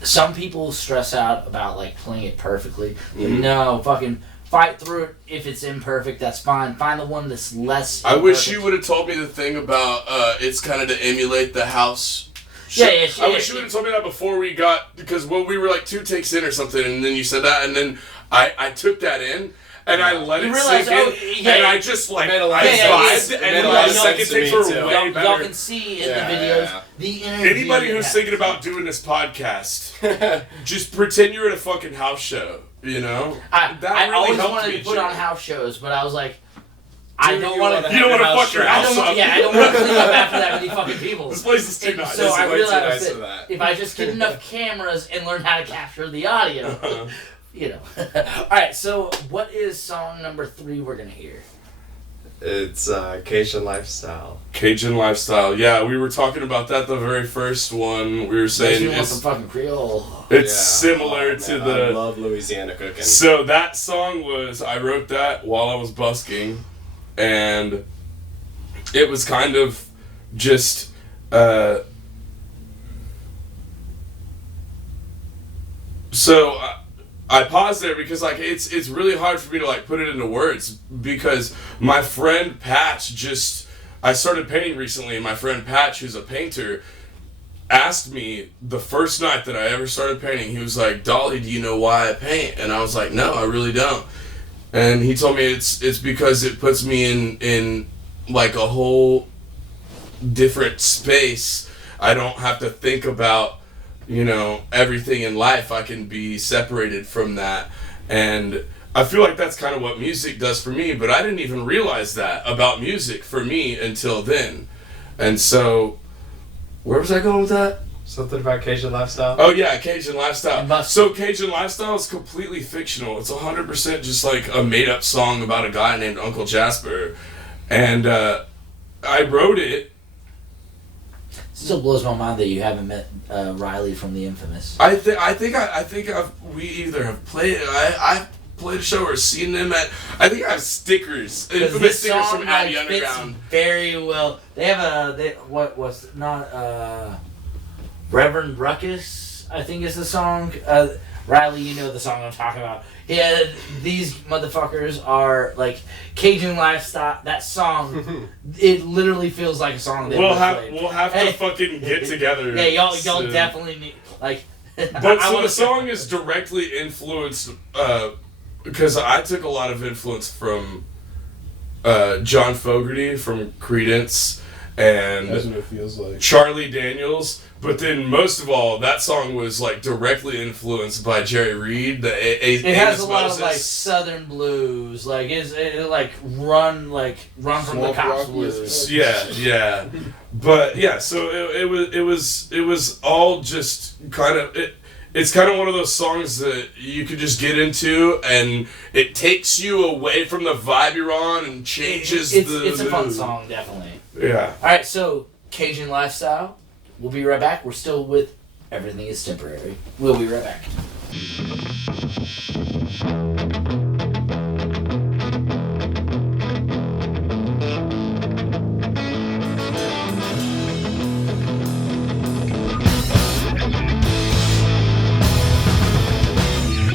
some people stress out about like playing it perfectly. But no, fucking fight through it. If it's imperfect, that's fine. Find the one that's less. I wish imperfect. you would have told me the thing about it's kind of to emulate the house. Yeah, I wish you would have told me that before we got, because we were like 2 takes in or something, and then you said that, and then I took that in. And I let You it realize, sink in, and I just like made a lot I of sense. vibed, It and made a the lot of second sense to takes me, were too. way Y'all better. can see in Yeah, the videos yeah. the energy. Anybody of who's it. thinking about doing this podcast, just pretend you're at a fucking house show. You know, I really always helped wanted me, to put on Jay. house shows, but I was like, I don't want to. You don't want to fuck your I house don't. up. Yeah, I don't want to clean up after that many fucking people. This place is too And nice. so I way too realized nice that, for that. if I just get enough cameras and learn how to capture the audio, you know. All right. So what is song number 3 we're gonna hear? It's Cajun Lifestyle. Cajun lifestyle. Yeah, we were talking about that the very first one. We were Makes saying me want it's some fucking Creole. it's Yeah. similar Oh, to man, the. I love Louisiana cooking. So that song I wrote that while I was busking, and it was kind of just so I paused there because like it's really hard for me to like put it into words, because my friend Patch I started painting recently, and my friend Patch, who's a painter, asked me the first night that I ever started painting, he was like, "Dolly, do you know why I paint?" And I was like, "No, I really don't." And he told me it's because it puts me in like a whole different space. I don't have to think about, everything in life. I can be separated from that. And I feel like that's kind of what music does for me, but I didn't even realize that about music for me until then. And so, where was I going with that? Something about Cajun Lifestyle? Oh yeah, Cajun Lifestyle. Must- So Cajun Lifestyle is completely fictional. It's 100% just like a made-up song about a guy named Uncle Jasper. And I wrote it. Still blows my mind that you haven't met Riley from The Infamous. I think we either have played. I played a show or seen them at. I think I have stickers. Because Infamous this stickers song from Abbey like, fits Underground. very well. They have what was not Reverend Ruckus, I think is the song. Riley, you know the song I'm talking about. Yeah, these motherfuckers are like Cajun Lifestyle. That song, it literally feels like a song they We'll played. have to fucking get together. Yeah, y'all soon. definitely need like. But so wanna- the song is directly influenced because I took a lot of influence from John Fogerty from Creedence That's and what it feels like. Charlie Daniels. But then most of all, that song was like directly influenced by Jerry Reed. It has Amos a lot of like Moses. Southern blues, like it like run from the Swamp cops rock blues. Yeah. But yeah, so it was all just kind of it's kind of one of those songs that you could just get into, and it takes you away from the vibe you're on and changes It's a fun mood. song, definitely. Yeah. All right, so Cajun Lifestyle. We'll be right back. We're still with Everything Is Temporary. We'll be right back.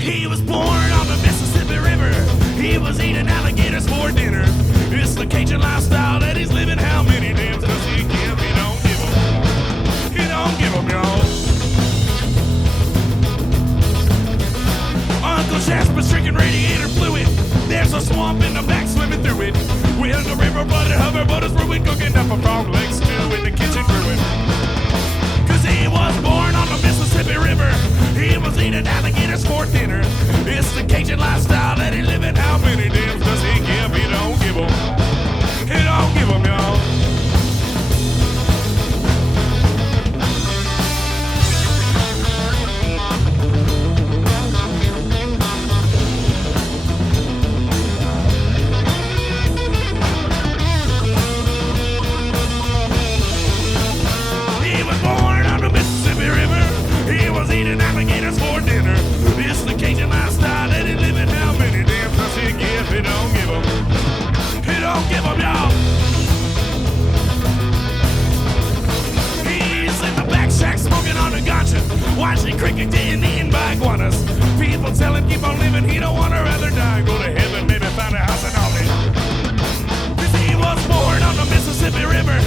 He was born on the Mississippi River. He was eating alligators for dinner. It's the Cajun lifestyle that he's living. How many damn does he give? He don't give 'em. He don't give 'em, y'all. Uncle Jasper's drinking radiator fluid. There's a swamp in the back, swimming through it. With the river blooded hoverboat is ruined, cooking up a frog leg stew in the kitchen ruin. Cause he was born on the Mississippi River. He was eating alligators for dinner. It's the Cajun lifestyle that he living. How many damns does he give? He don't give 'em. He don't give 'em, y'all. eating alligators for dinner. It's the Cajun lifestyle that he living. How many damn does he give? He don't give 'em. He don't give 'em, y'all. He's in the back shack smoking on a ganja, watching cricket getting eaten by iguanas. People tell him keep on living, he don't wanna rather die. Go to heaven, maybe find a house in Albany. 'Cause he was born on the Mississippi River.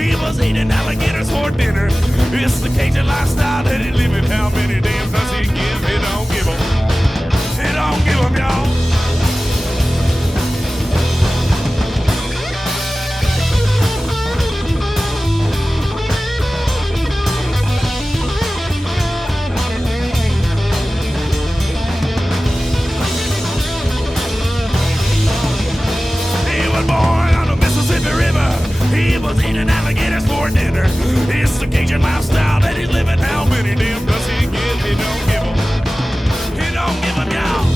He was eating alligators for dinner. It's the Cajun lifestyle that he living. How many damn does he give? He don't give 'em. He don't give 'em, y'all. He was born on the Mississippi River. He was eating alligators for dinner. It's the Cajun lifestyle that he's living. How many damn does he give? He don't give 'em. He don't give 'em, y'all.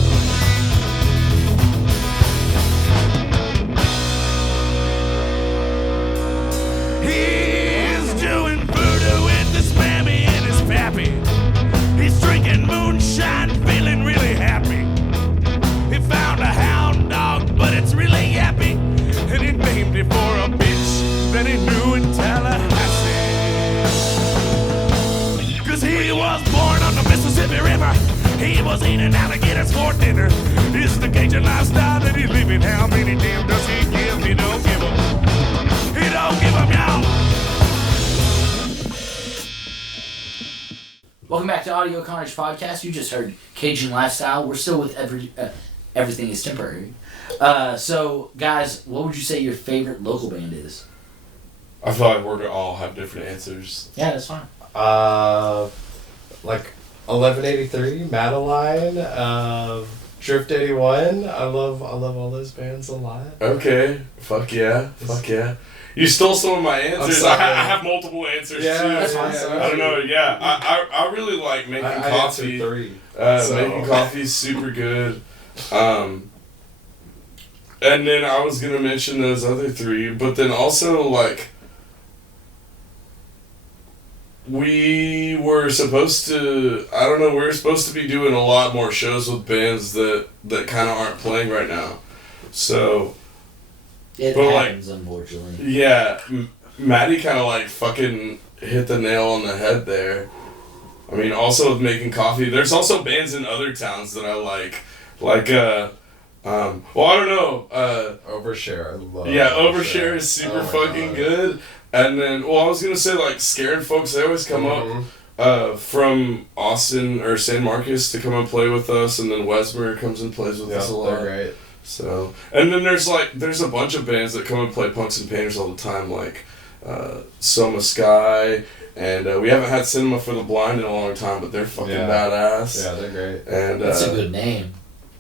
He's doing voodoo with his mammy and his pappy. He's drinking moonshine, feeling really happy. He found a hound dog, but it's really yappy. And he named it for a bitch that he knew in Tallahassee. 'Cause he was born on the Mississippi River. He was eating alligators for dinner. It's the Cajun lifestyle that he's living. How many damn does he give? He don't give 'em. He don't give 'em, y'all. Welcome back to Audio Carnage Podcast. You just heard Cajun Lifestyle. We're still with Everything is Temporary. So, guys, what would you say your favorite local band is? I feel like we're gonna all have different answers. Yeah, that's fine. Like 1183, Madeline, Drift 81. I love all those bands a lot. Okay, fuck yeah. You stole some of my answers. sorry. I have multiple answers Yeah, too. That's fine. I don't know. Yeah, I really like making I coffee. answered 3. Making coffee's super good. And then I was gonna mention those other 3, but then also like we were supposed to. I don't know. We were supposed to be doing a lot more shows with bands that kind of aren't playing right now. So It But, like, happens, unfortunately. yeah, Maddie kind of like fucking hit the nail on the head there. I mean, also with making coffee, there's also bands in other towns that I like, well, I don't know, Overshare, I love yeah, Overshare is super Oh my fucking God. good, and then, I was gonna say, like, Scared Folks, they always come Mhm. up, from Austin, or San Marcos to come and play with us, and then Wesmer comes and plays with us a lot. They're great. So, and then there's a bunch of bands that come and play Punks and Painters all the time, like Soma Sky, and we haven't had Cinema for the Blind in a long time, but they're fucking Yeah. badass. Yeah, they're great. And That's a good name.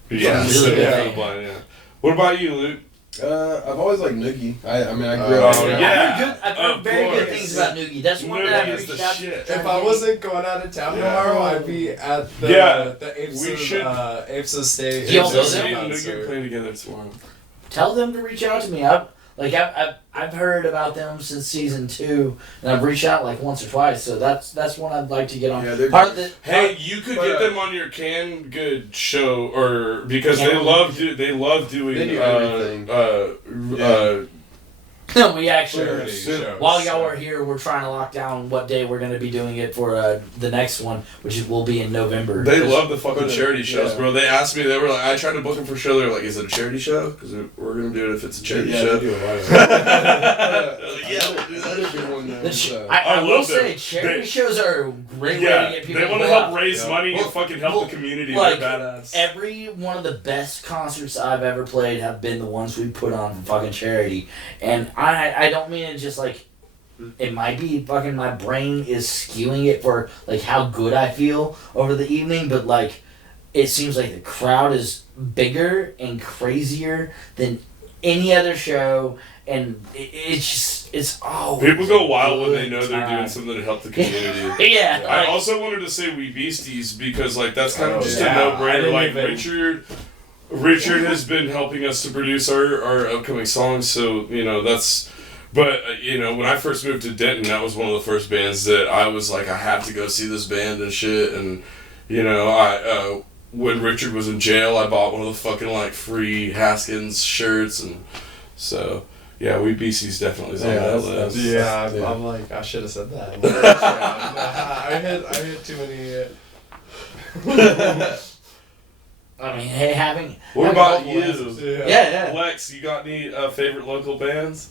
yeah, That's a really good Cinema for name. the Blind, yeah. What about you, Luke? I've always liked Noogie. I grew Oh, up. yeah. I've heard of very good course. things about Noogie. That's one that Noogie I've is the reached out shit. to. If I wasn't going out of town Yeah. tomorrow, I'd be at the Yeah, Apes we of, should- Apes of State. Y'all Apes know of them? State Me and Noogie concert. are playing together tomorrow. Tell them to reach out to me. I've heard about them since season 2, and I've reached out like once or twice. So that's one I'd like to get on. Yeah, they're Part of the Hey, you could But, get them on your Canned Good show, or because Yeah. they love doing They do everything. no, we actually Charity shows. while y'all were here, we're trying to lock down what day we're going to be doing it for the next one, which will be in November. They love the fucking But, charity shows, yeah. bro. They asked me, they were like, I tried to book them for a show. They were like, is it a charity show? Because we're going to do it if it's a charity Yeah, show. they do a lot of Yeah, we'll do that. That'd be one though. So. I will love say them. charity They- shows are a great way Yeah, to get people they want to involved. help raise Yeah. money Well, and fucking help well, the community. like, They're badass. Every one of the best concerts I've ever played have been the ones we put on for fucking charity. And I don't mean it just like, it might be fucking my brain is skewing it for like how good I feel over the evening, but like it seems like the crowd is bigger and crazier than any other show, and it's People go wild when they good know they're doing time. something to help the community. Yeah, I like, also wanted to say We Beasties because like that's kind of Oh, just yeah. a I no-brainer. didn't Like even- Richard has been helping us to produce our upcoming songs, so you know that's But, when I first moved to Denton, that was one of the first bands that I was like, I have to go see this band and shit. And, when Richard was in jail, I bought one of the fucking, free Haskins shirts. And so, yeah, We BC's definitely on that list. Yeah, I'm like, I should have said that. I had too many... I mean, hey, having... What about you? Yeah. Lex, you got any favorite local bands?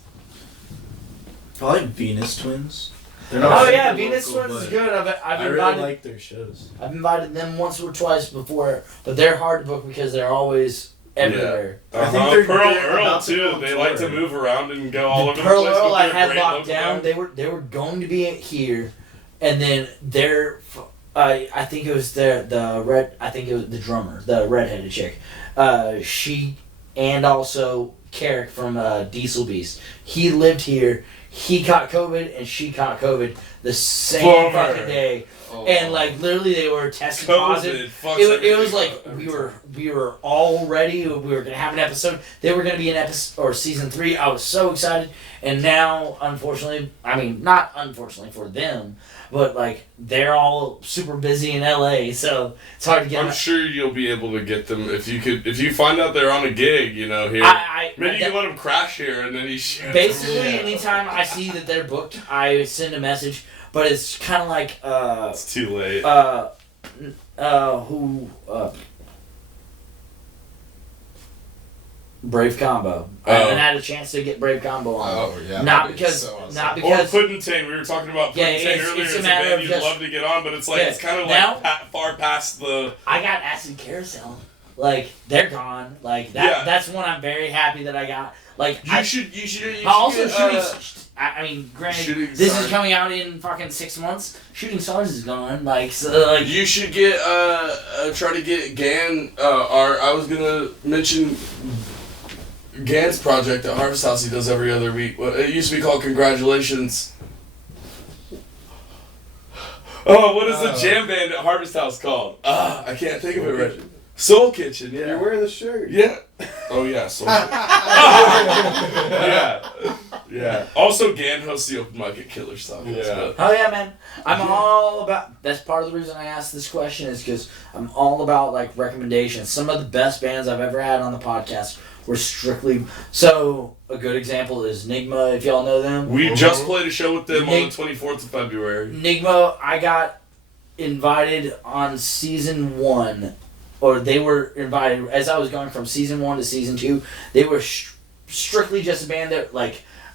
I like Venus Twins. Oh yeah, Venus Twins is good. I've I invited, really like their shows. I've invited them once or twice before, but they're hard to book because they're always everywhere. I think they're Pearl they're Earl about to too. go They tour. like to move around and go all over Pearl the place. Earl but I they're had great locked local down. band. They were going to be here, and then I think it was the drummer, the redheaded chick. She and also Carrick from Diesel Beast. He lived here. He caught COVID and she caught COVID the same fucking day. Oh. And literally they were tested COVID positive. fucks It was everything like up every we were all ready. We were gonna have an episode. They were gonna be in episode or season 3. I was so excited. And now, unfortunately, I mean not unfortunately for them, but they're all super busy in LA, so it's hard to get. I'm sure you'll be able to get them if you find out they're on a gig, here. Maybe you can let them crash here and then you shoot. Basically, anytime I see that they're booked, I send a message. But it's kind of like it's too late. Brave Combo. I haven't had a chance to get Brave Combo on. Oh, yeah. Not that'd be because so awesome. not Or because Puddin' Tane. We were talking about Yeah, Puddin' Tane it's- earlier. it's a It's a matter band of you'd just- love to get on, but it's Yeah. it's kind of Now- far past the. I got Acid Carousel. They're gone. Yeah. That's one I'm very happy that I got. You should. You should Also, get, Shooting. I mean, granted, Shooting this Stars. is coming out in fucking 6 months. Shooting Stars is gone. So You should get try to get Gan. I was gonna mention Gan's project at Harvest House. He does every other week. Well, it used to be called Congratulations. Oh, what is the jam band at Harvest House called? I can't think of it right. Soul Kitchen. Yeah. You're wearing the shirt. Yeah. Oh yeah, Soul Kitchen. Yeah. Yeah. Also, Gan hosts the open mic at Killer Stuff. Yeah. Oh yeah, man! I'm all about. That's part of the reason I asked this question is because I'm all about recommendations. Some of the best bands I've ever had on the podcast were strictly. So a good example is Nigma. If y'all know them, We just played a show with them on the 24th of February. Nigma. I got invited on season 1, or they were invited as I was going from season 1 to season 2. They were strictly just a band that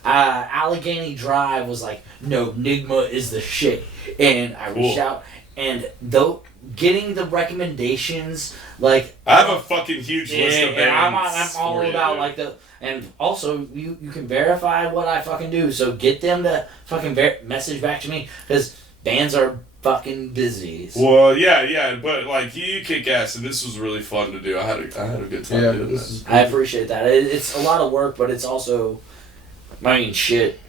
Allegheny Drive was no, Nigma is the shit, and I reached out, and though getting the recommendations, I have a fucking huge list of bands. I'm all about and also you can verify what I fucking do, so get them to fucking message back to me because bands are fucking busy. Well, yeah, but you kick ass, and this was really fun to do. I had a good time doing this. I appreciate that. It's a lot of work, but it's also, I mean, shit.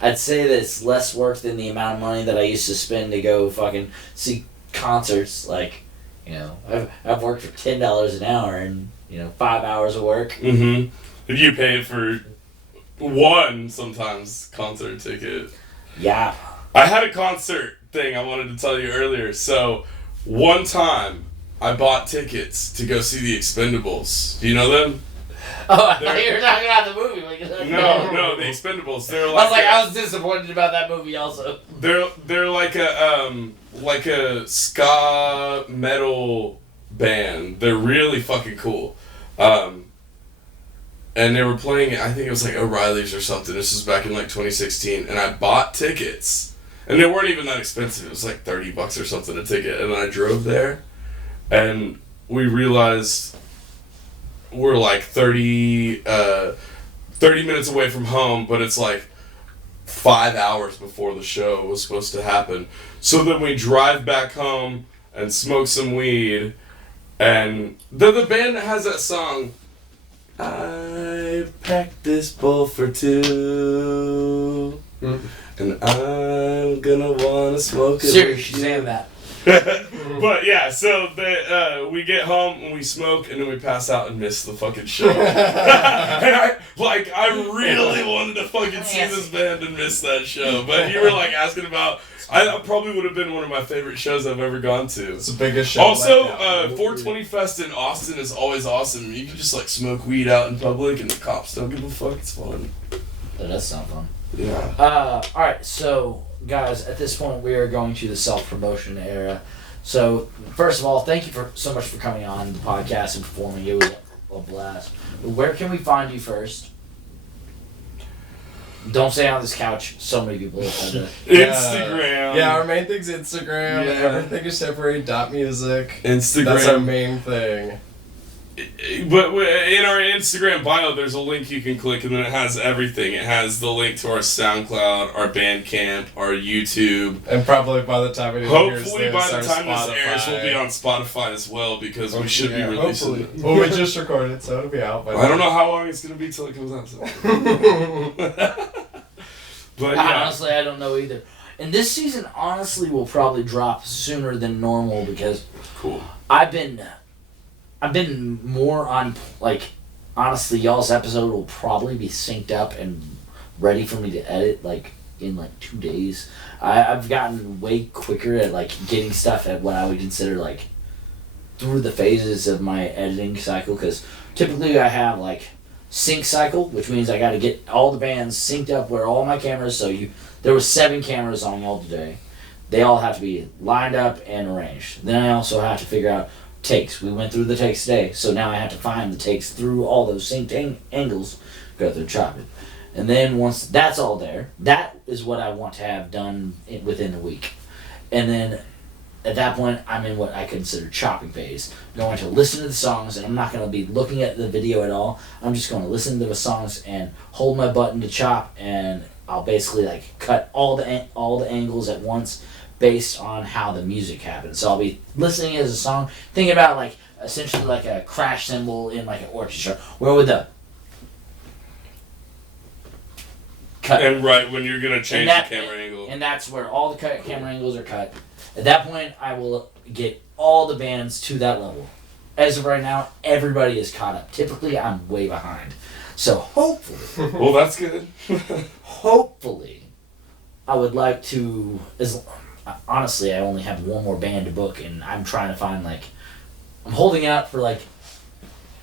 I'd say that it's less work than the amount of money that I used to spend to go fucking see concerts. I've worked for $10 an hour and 5 hours of work. Mm-hmm. If you pay for one sometimes concert ticket. Yeah. I had a concert thing I wanted to tell you earlier. So one time I bought tickets to go see the Expendables. Do you know them? Oh, I thought you were talking about the movie. No, the Expendables. They're I was disappointed about that movie also. They're like a ska metal band. They're really fucking cool. And they were playing, I think it was O'Reilly's or something. This was back in 2016. And I bought tickets. And they weren't even that expensive. It was $30 or something a ticket. And I drove there. And we realized we're 30 minutes away from home. But it's 5 hours before the show was supposed to happen. So then we drive back home and smoke some weed. And the band that has that song... I packed this bowl for two, and I'm gonna wanna smoke it. Seriously, Shazam that. But yeah, so we get home and we smoke and then we pass out and miss the fucking show. And I really wanted to fucking see this band and miss that show. But you were like asking about. I probably would have been one of my favorite shows I've ever gone to. It's the biggest show. Also, 420 Fest in Austin is always awesome. You can just like smoke weed out in public and the cops don't give a fuck. It's fun. That does sound fun. Yeah. Alright, so guys, at this point we are going to the self-promotion era. So, first of all, thank you so much for coming on the podcast and performing. It was a blast. But where can we find you first? Don't stay on this couch. So many people have said that. Instagram. Yeah, our main thing's Instagram. Yeah. Everything is temporary.music. Instagram. That's our main thing. But in our Instagram bio, there's a link you can click, and then it has everything. It has the link to our SoundCloud, our Bandcamp, our YouTube. And probably by the time it Hopefully, by the time this airs, we'll be on Spotify as well, because we should be releasing it. Well, we just recorded, so it'll be out by I don't know how long it's going to be till it comes out. So. But yeah. Honestly, I don't know either. And this season, honestly, will probably drop sooner than normal because Cool. I've been more on, like, honestly, y'all's episode will probably be synced up and ready for me to edit, like, in, like, 2 days. I've gotten way quicker at, like, getting stuff at what I would consider, like, through the phases of my editing cycle, because typically I have, like, sync cycle, which means I got to get all the bands synced up where all my cameras, there was 7 cameras on y'all today. They all have to be lined up and arranged. Then I also have to figure out takes. We went through the takes today, so now I have to find the takes through all those synced angles, go through chopping. And then once that's all there, that is what I want to have done within a week. And then at that point, I'm in what I consider chopping phase. I'm going to listen to the songs, and I'm not going to be looking at the video at all. I'm just going to listen to the songs and hold my button to chop, and I'll basically like cut all the angles at once based on how the music happens. So I'll be listening as a song, thinking about like essentially like a crash cymbal in like an orchestra. Where would the cut? And right when you're gonna change the camera angle. And that's where all the camera angles are cut. At that point, I will get all the bands to that level. As of right now, everybody is caught up. Typically, I'm way behind. So hopefully, Well, that's good. hopefully, I would like to. Honestly, I only have one more band to book, and I'm trying to find like, I'm holding out for like,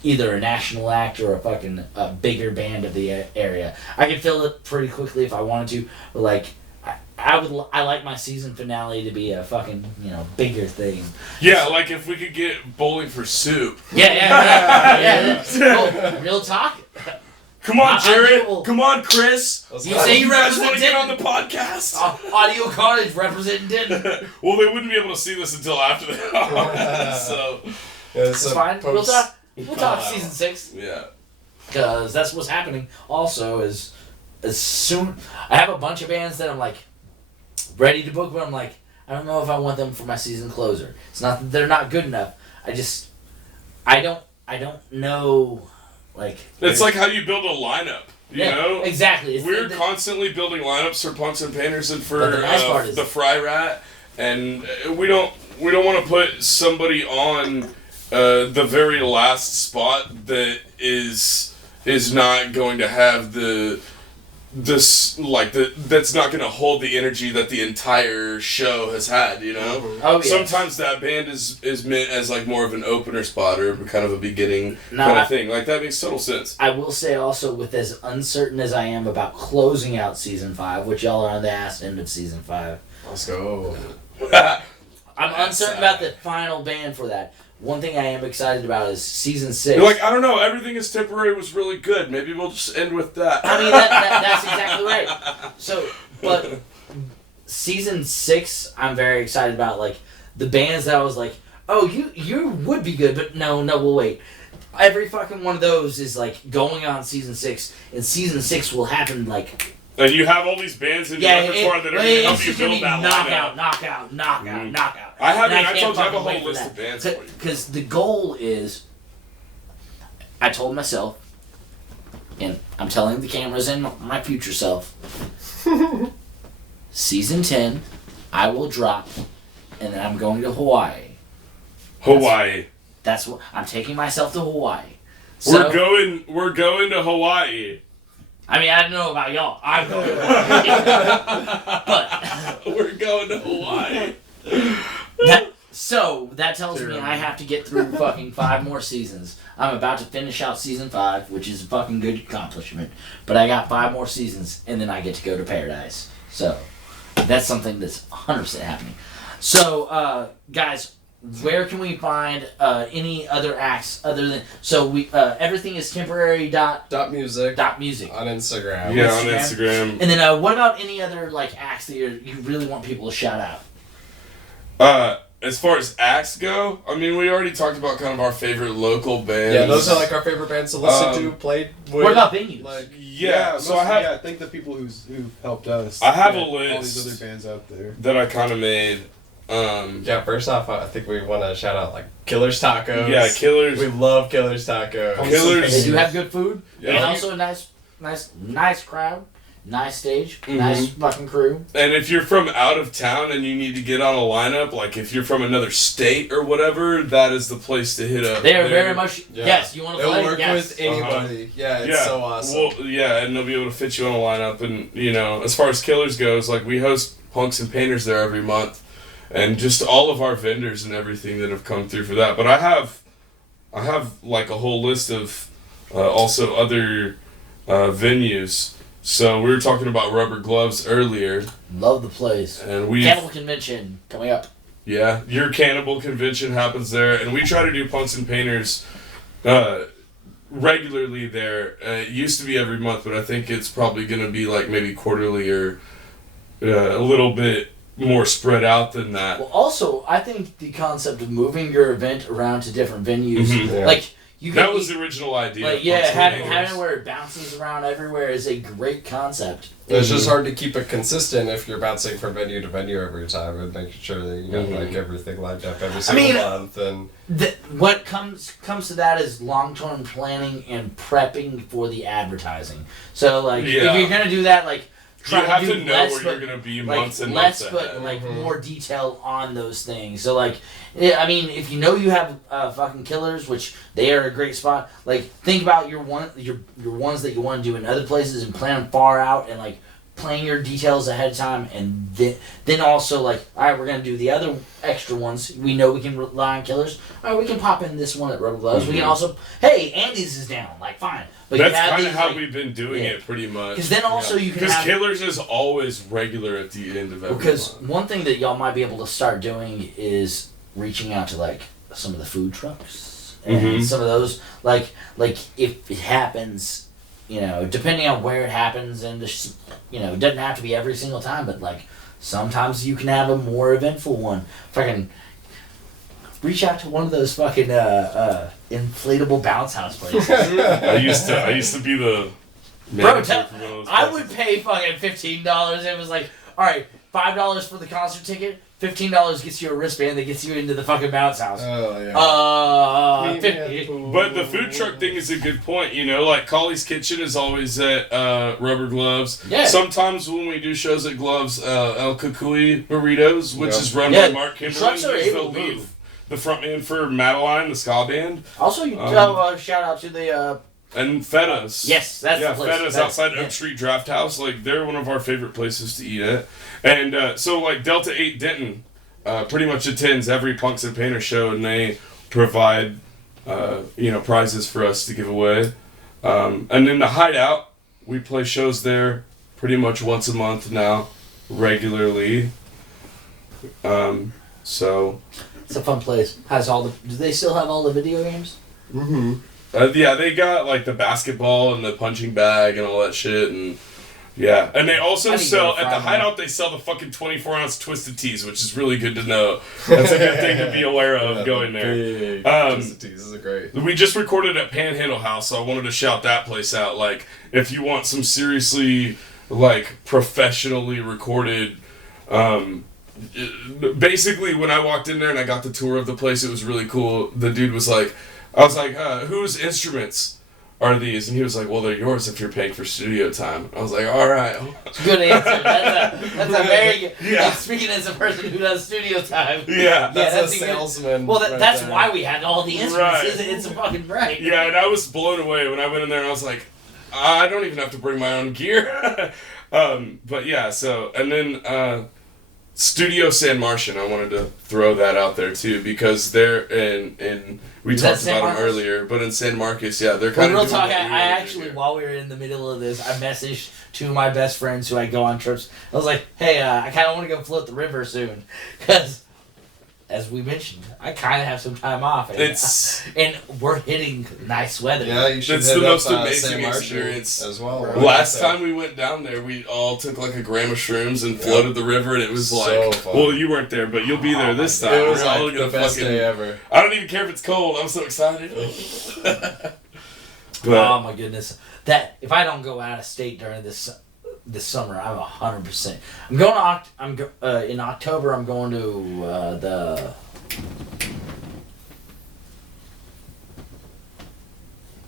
either a national act or a bigger band of the area. I could fill it pretty quickly if I wanted to, but like, I like my season finale to be a fucking bigger thing. Yeah, like if we could get Bowling for Soup. Yeah. Oh, real talk. Come on, Jared. unable. Come on, Chris. You say you guys want represent to get on the podcast? Audio Carnage representing Denton. Well, they wouldn't be able to see this until after that. So, It's fine. We'll talk season 6. yeah. Because that's what's happening. Also, is as soon I have a bunch of bands that I'm like ready to book, but I'm like, I don't know if I want them for my season closer. It's not that they're not good enough. I don't know. Like, It's like how you build a lineup. You know? Exactly. We're constantly building lineups for Punks and Painters and for the nice part is the Fry Rat, and we don't want to put somebody on the very last spot that is not going to have that's not going to hold the energy that the entire show has had, you know? Oh, yeah. Sometimes that band is meant as like more of an opener spot or kind of a beginning kind of thing. Like, that makes total sense. I will say also, with as uncertain as I am about closing out season 5, which y'all are on the ass end of season 5. Let's go. I'm uncertain about the final band for that. One thing I am excited about is season 6. You're like, I don't know, Everything is Temporary was really good. Maybe we'll just end with that. I mean, that's exactly right. So, but season 6, I'm very excited about. Like, the bands that I was like, oh, you would be good, but no, we'll wait. Every fucking one of those is like going on season 6, and season 6 will happen like. And you have all these bands in your repertoire that are going to help you build that lineup. Knockout. I told you I have a whole list of bands for you. Because the goal is, I told myself, and I'm telling the cameras and my future self, season 10, I will drop and then I'm going to Hawaii. Hawaii. That's what I'm taking myself to Hawaii. So, We're going to Hawaii. I mean, I don't know about y'all. I'm going to Hawaii. But We're going to Hawaii. that tells me I have to get through fucking 5 more seasons. I'm about to finish out season 5, which is a fucking good accomplishment. But I got 5 more seasons, and then I get to go to paradise. So that's something that's 100% happening. So, guys, where can we find any other acts other than we everything is temporary Dot music music on Instagram. Yeah, on Instagram. and then what about any other like acts that you really want people to shout out? As far as acts go, I mean, we already talked about kind of our favorite local bands. Yeah, those are like our favorite bands to listen to. Played with. What about venues? Like, Yeah, so I think the people who've helped us. I have a All list these other bands out there. that I kind of made. yeah, first off, I think we want to shout out like Killer's Tacos. Yeah, Killers. We love Killer's Tacos. Killers. They do have good food, Yeah. and also a nice crowd, nice stage, Mhm. nice fucking crew. And if you're from out of town and you need to get on a lineup, like if you're from another state or whatever, that is the place to hit up. They are very much Yeah. yes. You want to They'll play? work Yes. with anybody. Yeah, it's Yeah, so awesome. Well, yeah, and they'll be able to fit you on a lineup. And, you know, as far as Killers goes, like, we host Punks and Painters there every month. And just all of our vendors and everything that have come through for that. But I have like, a whole list of also other venues. So we were talking about Rubber Gloves earlier. Love the place. And we Cannibal Convention coming up. Yeah, your Cannibal Convention happens there. And we try to do Punks and Painters regularly there. It used to be every month, but I think it's probably going to be like maybe quarterly or a little bit more spread out than that. Well, also, I think the concept of moving your event around to different venues, Mhm. Yeah. like you can, That was the original idea. like of yeah, Punks and having Painters. where it bounces around everywhere is a great concept. It's just hard to keep it consistent if you're bouncing from venue to venue every time and making sure that you got like everything lined up every single mean, month. And What comes to that is long-term planning and prepping for the advertising. So like Yeah. if you're gonna do that, like You have do to know less, where but, you're going to be like, months and less, months but ahead. like more detail on those things. So like, I mean, if you know you have fucking Killers, which they are a great spot. Like think about your ones that you want to do in other places and plan them far out and like playing your details ahead of time, and then also like, all right, we're gonna do the other extra ones. We know we can rely on Killers. All right, we can pop in this one at Rubber Gloves. We can also, hey, Andy's is down. Like fine, but That's you have kind of these, how like, we've been doing it pretty much. because then also you can Because have. Killers is always regular at the end of every Because month. one thing that y'all might be able to start doing is reaching out to like some of the food trucks and Mhm. some of those like if it happens, you know, depending on where it happens, and you know, it doesn't have to be every single time, but like sometimes you can have a more eventful one. Fucking reach out to one of those fucking inflatable bounce house places. I used to be the Bro, manager for one of those I places. would pay fucking $15. It was like, all right, $5 for the concert ticket. $15 gets you a wristband that gets you into the fucking bounce house. oh yeah. 50. But the food truck thing is a good point, you know, like Collie's Kitchen is always at Rubber Gloves. Yeah. Sometimes when we do shows at Gloves, El Cucuy Burritos, which Yeah. is run Yeah, by Mark Kimberlin, trucks are who's able the to lead, move. the frontman for Madeline, the ska band, Also, you shout out to the and Fetta's. yes, that's Yeah, the place. Fetta's That's- outside yeah. Oak Street Draft House. Like, they're one of our favorite places to eat at. And so, like, Delta 8 Denton pretty much attends every Punks and Painters show, and they provide, you know, prizes for us to give away. And then the Hideout, we play shows there pretty much once a month now, regularly. So, It's a fun place. Has all the? Do they still have all the video games? Mm-hmm. yeah, they got, like, the basketball and the punching bag and all that shit, and... Yeah, and they also I need to sell, go at the Friday. Hideout, they sell the fucking 24-ounce Twisted Teas, which is really good to know. That's a good thing to be aware of going there. Big Twisted Teas is great. We just recorded at Panhandle House, so I wanted to shout that place out. Like, if you want some seriously, like, professionally recorded, basically, when I walked in there and I got the tour of the place, it was really cool. The dude was like, I was like, whose instruments are these? And he was like, well, they're yours if you're paying for studio time. I was like, all right. Good answer. That's a very good. Yeah. Like, speaking as a person who does studio time. Yeah. That's a good- salesman. Well, right that's there. why we had all the instruments. Right. It's fucking right. Yeah, and I was blown away when I went in there and I was like, I don't even have to bring my own gear. But yeah, so, and then Studio San Martian, I wanted to throw that out there too, because they're in we Is that talked San about them Marcos? earlier, but in San Marcos, yeah, they're Well, kind of real doing talk, what I we wanted to actually, do. while we were in the middle of this, I messaged two of my best friends who I go on trips. I was like, hey, I kind of want to go float the river soon. Because, as we mentioned, I kind of have some time off. And, and we're hitting nice weather. Yeah, you should That's hit the up, most amazing San Martian experience. as well. Last time we went down there, we all took like a gram of shrooms and floated the river, and it was So like, fun. well, you weren't there, but you'll be there this time. It was We're all like the gonna best fucking- day ever. I don't even care if it's cold. I'm so excited. Oh my goodness! That if I don't go out of state during this summer, I'm 100%. I'm going in October. I'm going to the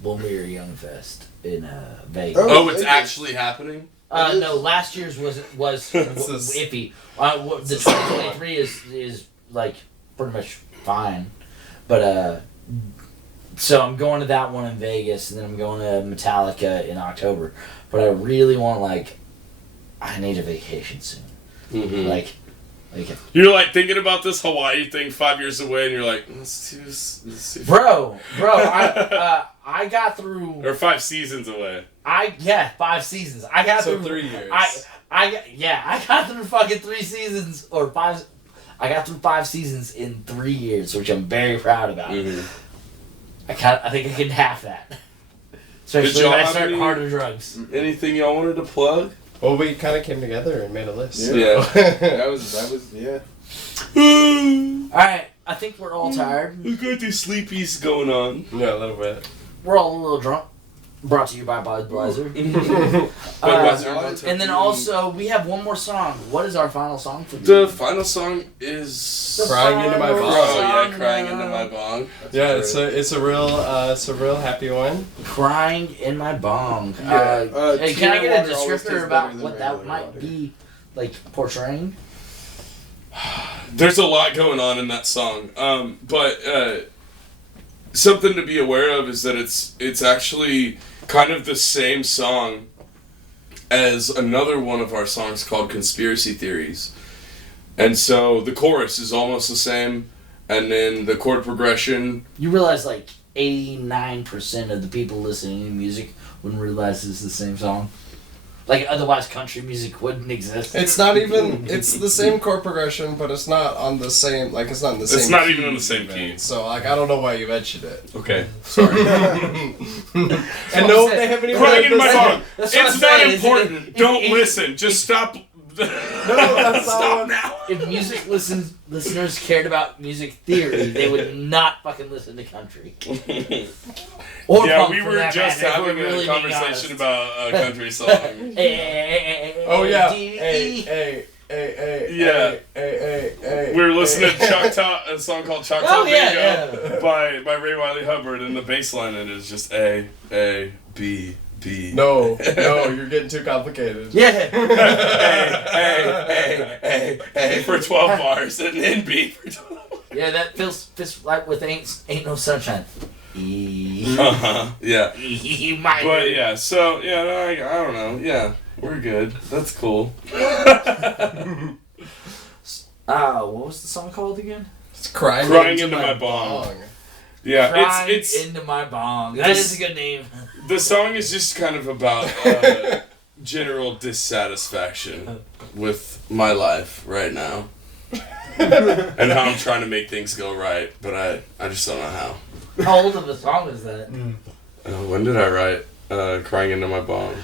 when we were Young Fest in Vegas. Oh, it's actually happening? No, last year's was iffy. The 2023 is like pretty much fine, but so I'm going to that one in Vegas, and then I'm going to Metallica in October. But I really want I need a vacation soon. Mm-hmm. Like You're like thinking about this Hawaii thing 5 years away, and you're like, let's do bro, I got through. or 5 seasons away. 5 seasons. I got So through 3 years. I got through fucking 3 seasons or 5. I got through 5 seasons in 3 years, which I'm very proud about. Mm-hmm. I think I can half that. Especially Did y'all when I have start any- harder drugs. Anything y'all wanted to plug? Well, we kind of came together and made a list. Yeah. That was yeah. Alright, I think we're all tired. We got these sleepies going on. Yeah, a little bit. We're all a little drunk. Brought to you by Budweiser. Budweiser. And then also, we have one more song. What is our final song for The final song is Crying into my final bong. Oh yeah, song, crying into my bong. Yeah, it's a real happy one. Crying in my bong. Yeah, Hey, can I get a Tier 1 always descriptor tastes about better than what that regular might water. be, portraying? There's a lot going on in that song, but something to be aware of is that it's actually kind of the same song as another one of our songs called Conspiracy Theories. And so the chorus is almost the same, and then the chord progression. You realize 89% of the people listening to music wouldn't realize it's the same song? Otherwise country music wouldn't exist. It's not even. It's the same chord progression, but it's not on the same. It's not in the same. It's not key even on the same even. key. So I don't know why you mentioned it. Okay, sorry. And what no, I'm saying. they haven't even. Crying heard into my this- bong. That's what It's I'm not saying, important. Don't listen. Just stop. No, that's Stop not. now. If music listeners cared about music theory, they would not fucking listen to country. Or Yeah, punk we for were that just matter, if having we're really a being honest. conversation about a country song. Oh yeah. D-E. Hey. Yeah. Hey. We were listening to Choctaw, a song called Choctaw Oh, yeah, Bingo yeah. by Ray Wiley Hubbard, and the bass line in it is just A, B, B. No, you're getting too complicated. Yeah. A for 12 bars, and then B for 12. Yeah, that feels like with Ain't No Sunshine. Yeah. My But yeah, so, yeah, I don't know. Yeah, we're good. That's cool. What was the song called again? It's crying into my bong. bong. Yeah, Crying it's into my bong. That This- is a good name. the song is just kind of about general dissatisfaction with my life right now. And how I'm trying to make things go right, but I just don't know how. How old of a song is that? When did I write Crying Into My Bong?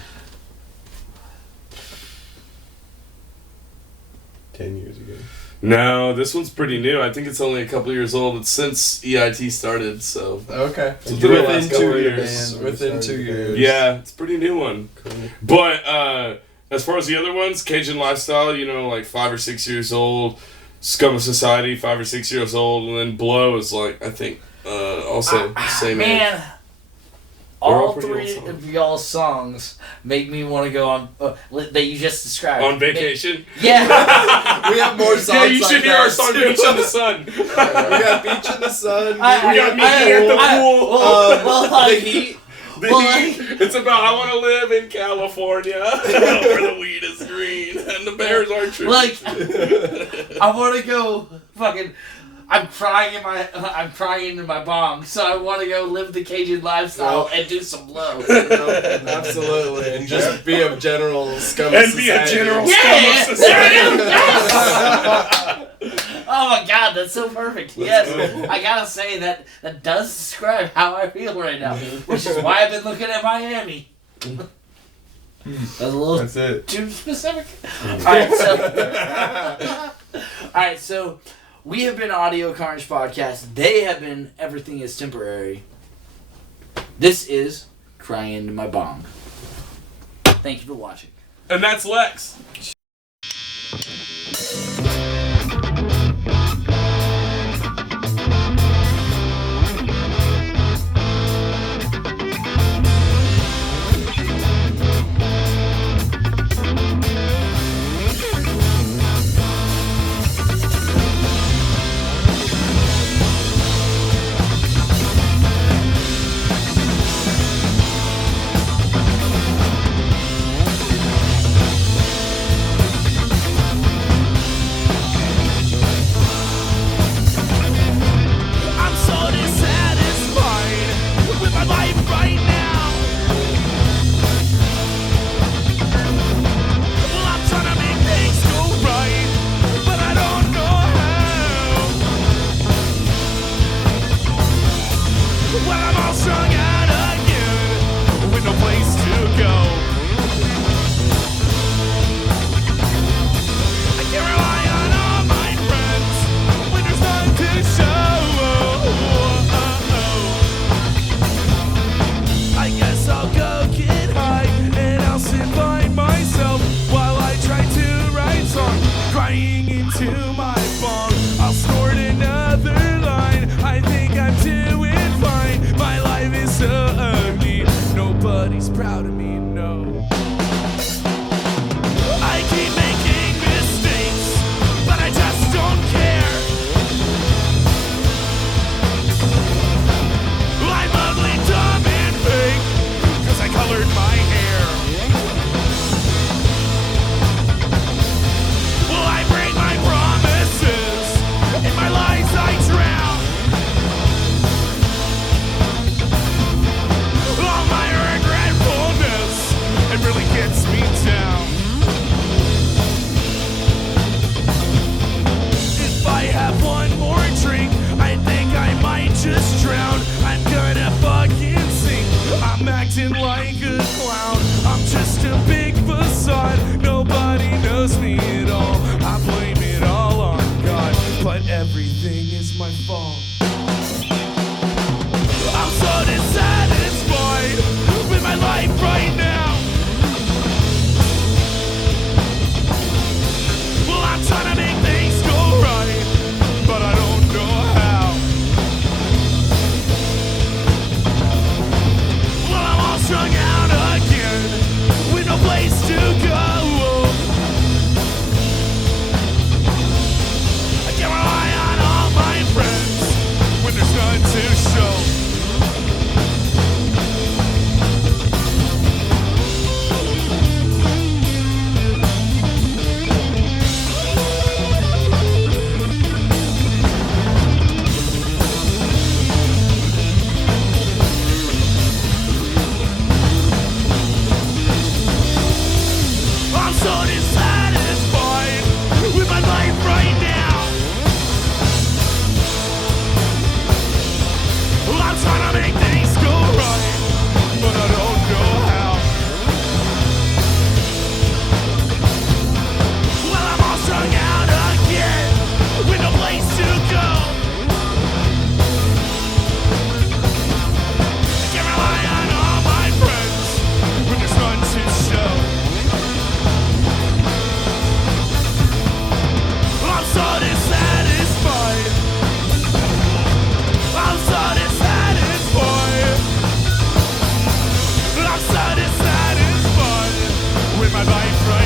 10 years ago. No, this one's pretty new. I think it's only a couple years old. It's since EIT started, so... Okay. So the Within last 2 couple years. band, Within we 2 started years. Yeah, it's a pretty new one. Cool. But as far as the other ones, Cajun Lifestyle, 5 or 6 years old. Scum of Society, 5 or 6 years old. And then Blow is I think, also same age. Man, all pretty three old songs. of y'all's songs make me want to go on that you just described. On vacation. Yeah. We have more songs. Yeah, you like should hear that, our song too. Beach in the Sun. We got Beach in the Sun. We got Mickey at the pool. Well, like, the Heat. The well, Heat. It's about I want to live in California where the weed is green and the bears are true. like, I want to go fucking. I'm crying into my bong, so I want to go live the Cajun lifestyle and do some blow. Absolutely, and just be a general scum of and be a society. general Yeah, scum of there society. it is. Yes! Oh my god, that's so perfect. Yes, I gotta say that does describe how I feel right now, which is why I've been looking at Miami. That's a little That's it. too specific. Alright, so we have been Audio Carnage Podcast. They have been Everything is Temporary. This is Crying Into My Bong. Thank you for watching. And that's Lex. I'm so dissatisfied with my life right now. Well, I'm trying to make things go right, but I don't know how. Well, I'm all strung out again with no place to go. I can't rely on all my friends when there's none to show. I guess I'll go get high and I'll sit by myself while I try to write song, crying into my phone. I'll snort another line. I think I'm doing fine. My life is so ugly. Nobody's proud of me, no. I keep making mistakes, but I just don't care. I'm ugly, dumb, and fake, 'cause I colored my hair. Well, I break my promises, in my lies I drown. All my regretfulness, it really gets me down. If I have one more drink, I think I might just drown. I'm gonna fucking sing. I'm acting like a clown. I'm just a big facade. Nobody knows me at all. I blame it all on God, but everything is my fault. I'm so dissatisfied with my life right now. Well, I'm trying to make things go right, but I don't know how. Well, I'm all strung out again with no place to go. I can't rely on all my friends when there's none to show. I'm so dissatisfied with my life right now. Well, I'm trying to make things go right, but I don't know how. Well, I'm all strung out again with no place to go. I can't rely on all my friends when there's none to show. I'm so dissatisfied. I'm so dissatisfied. bye, Friday.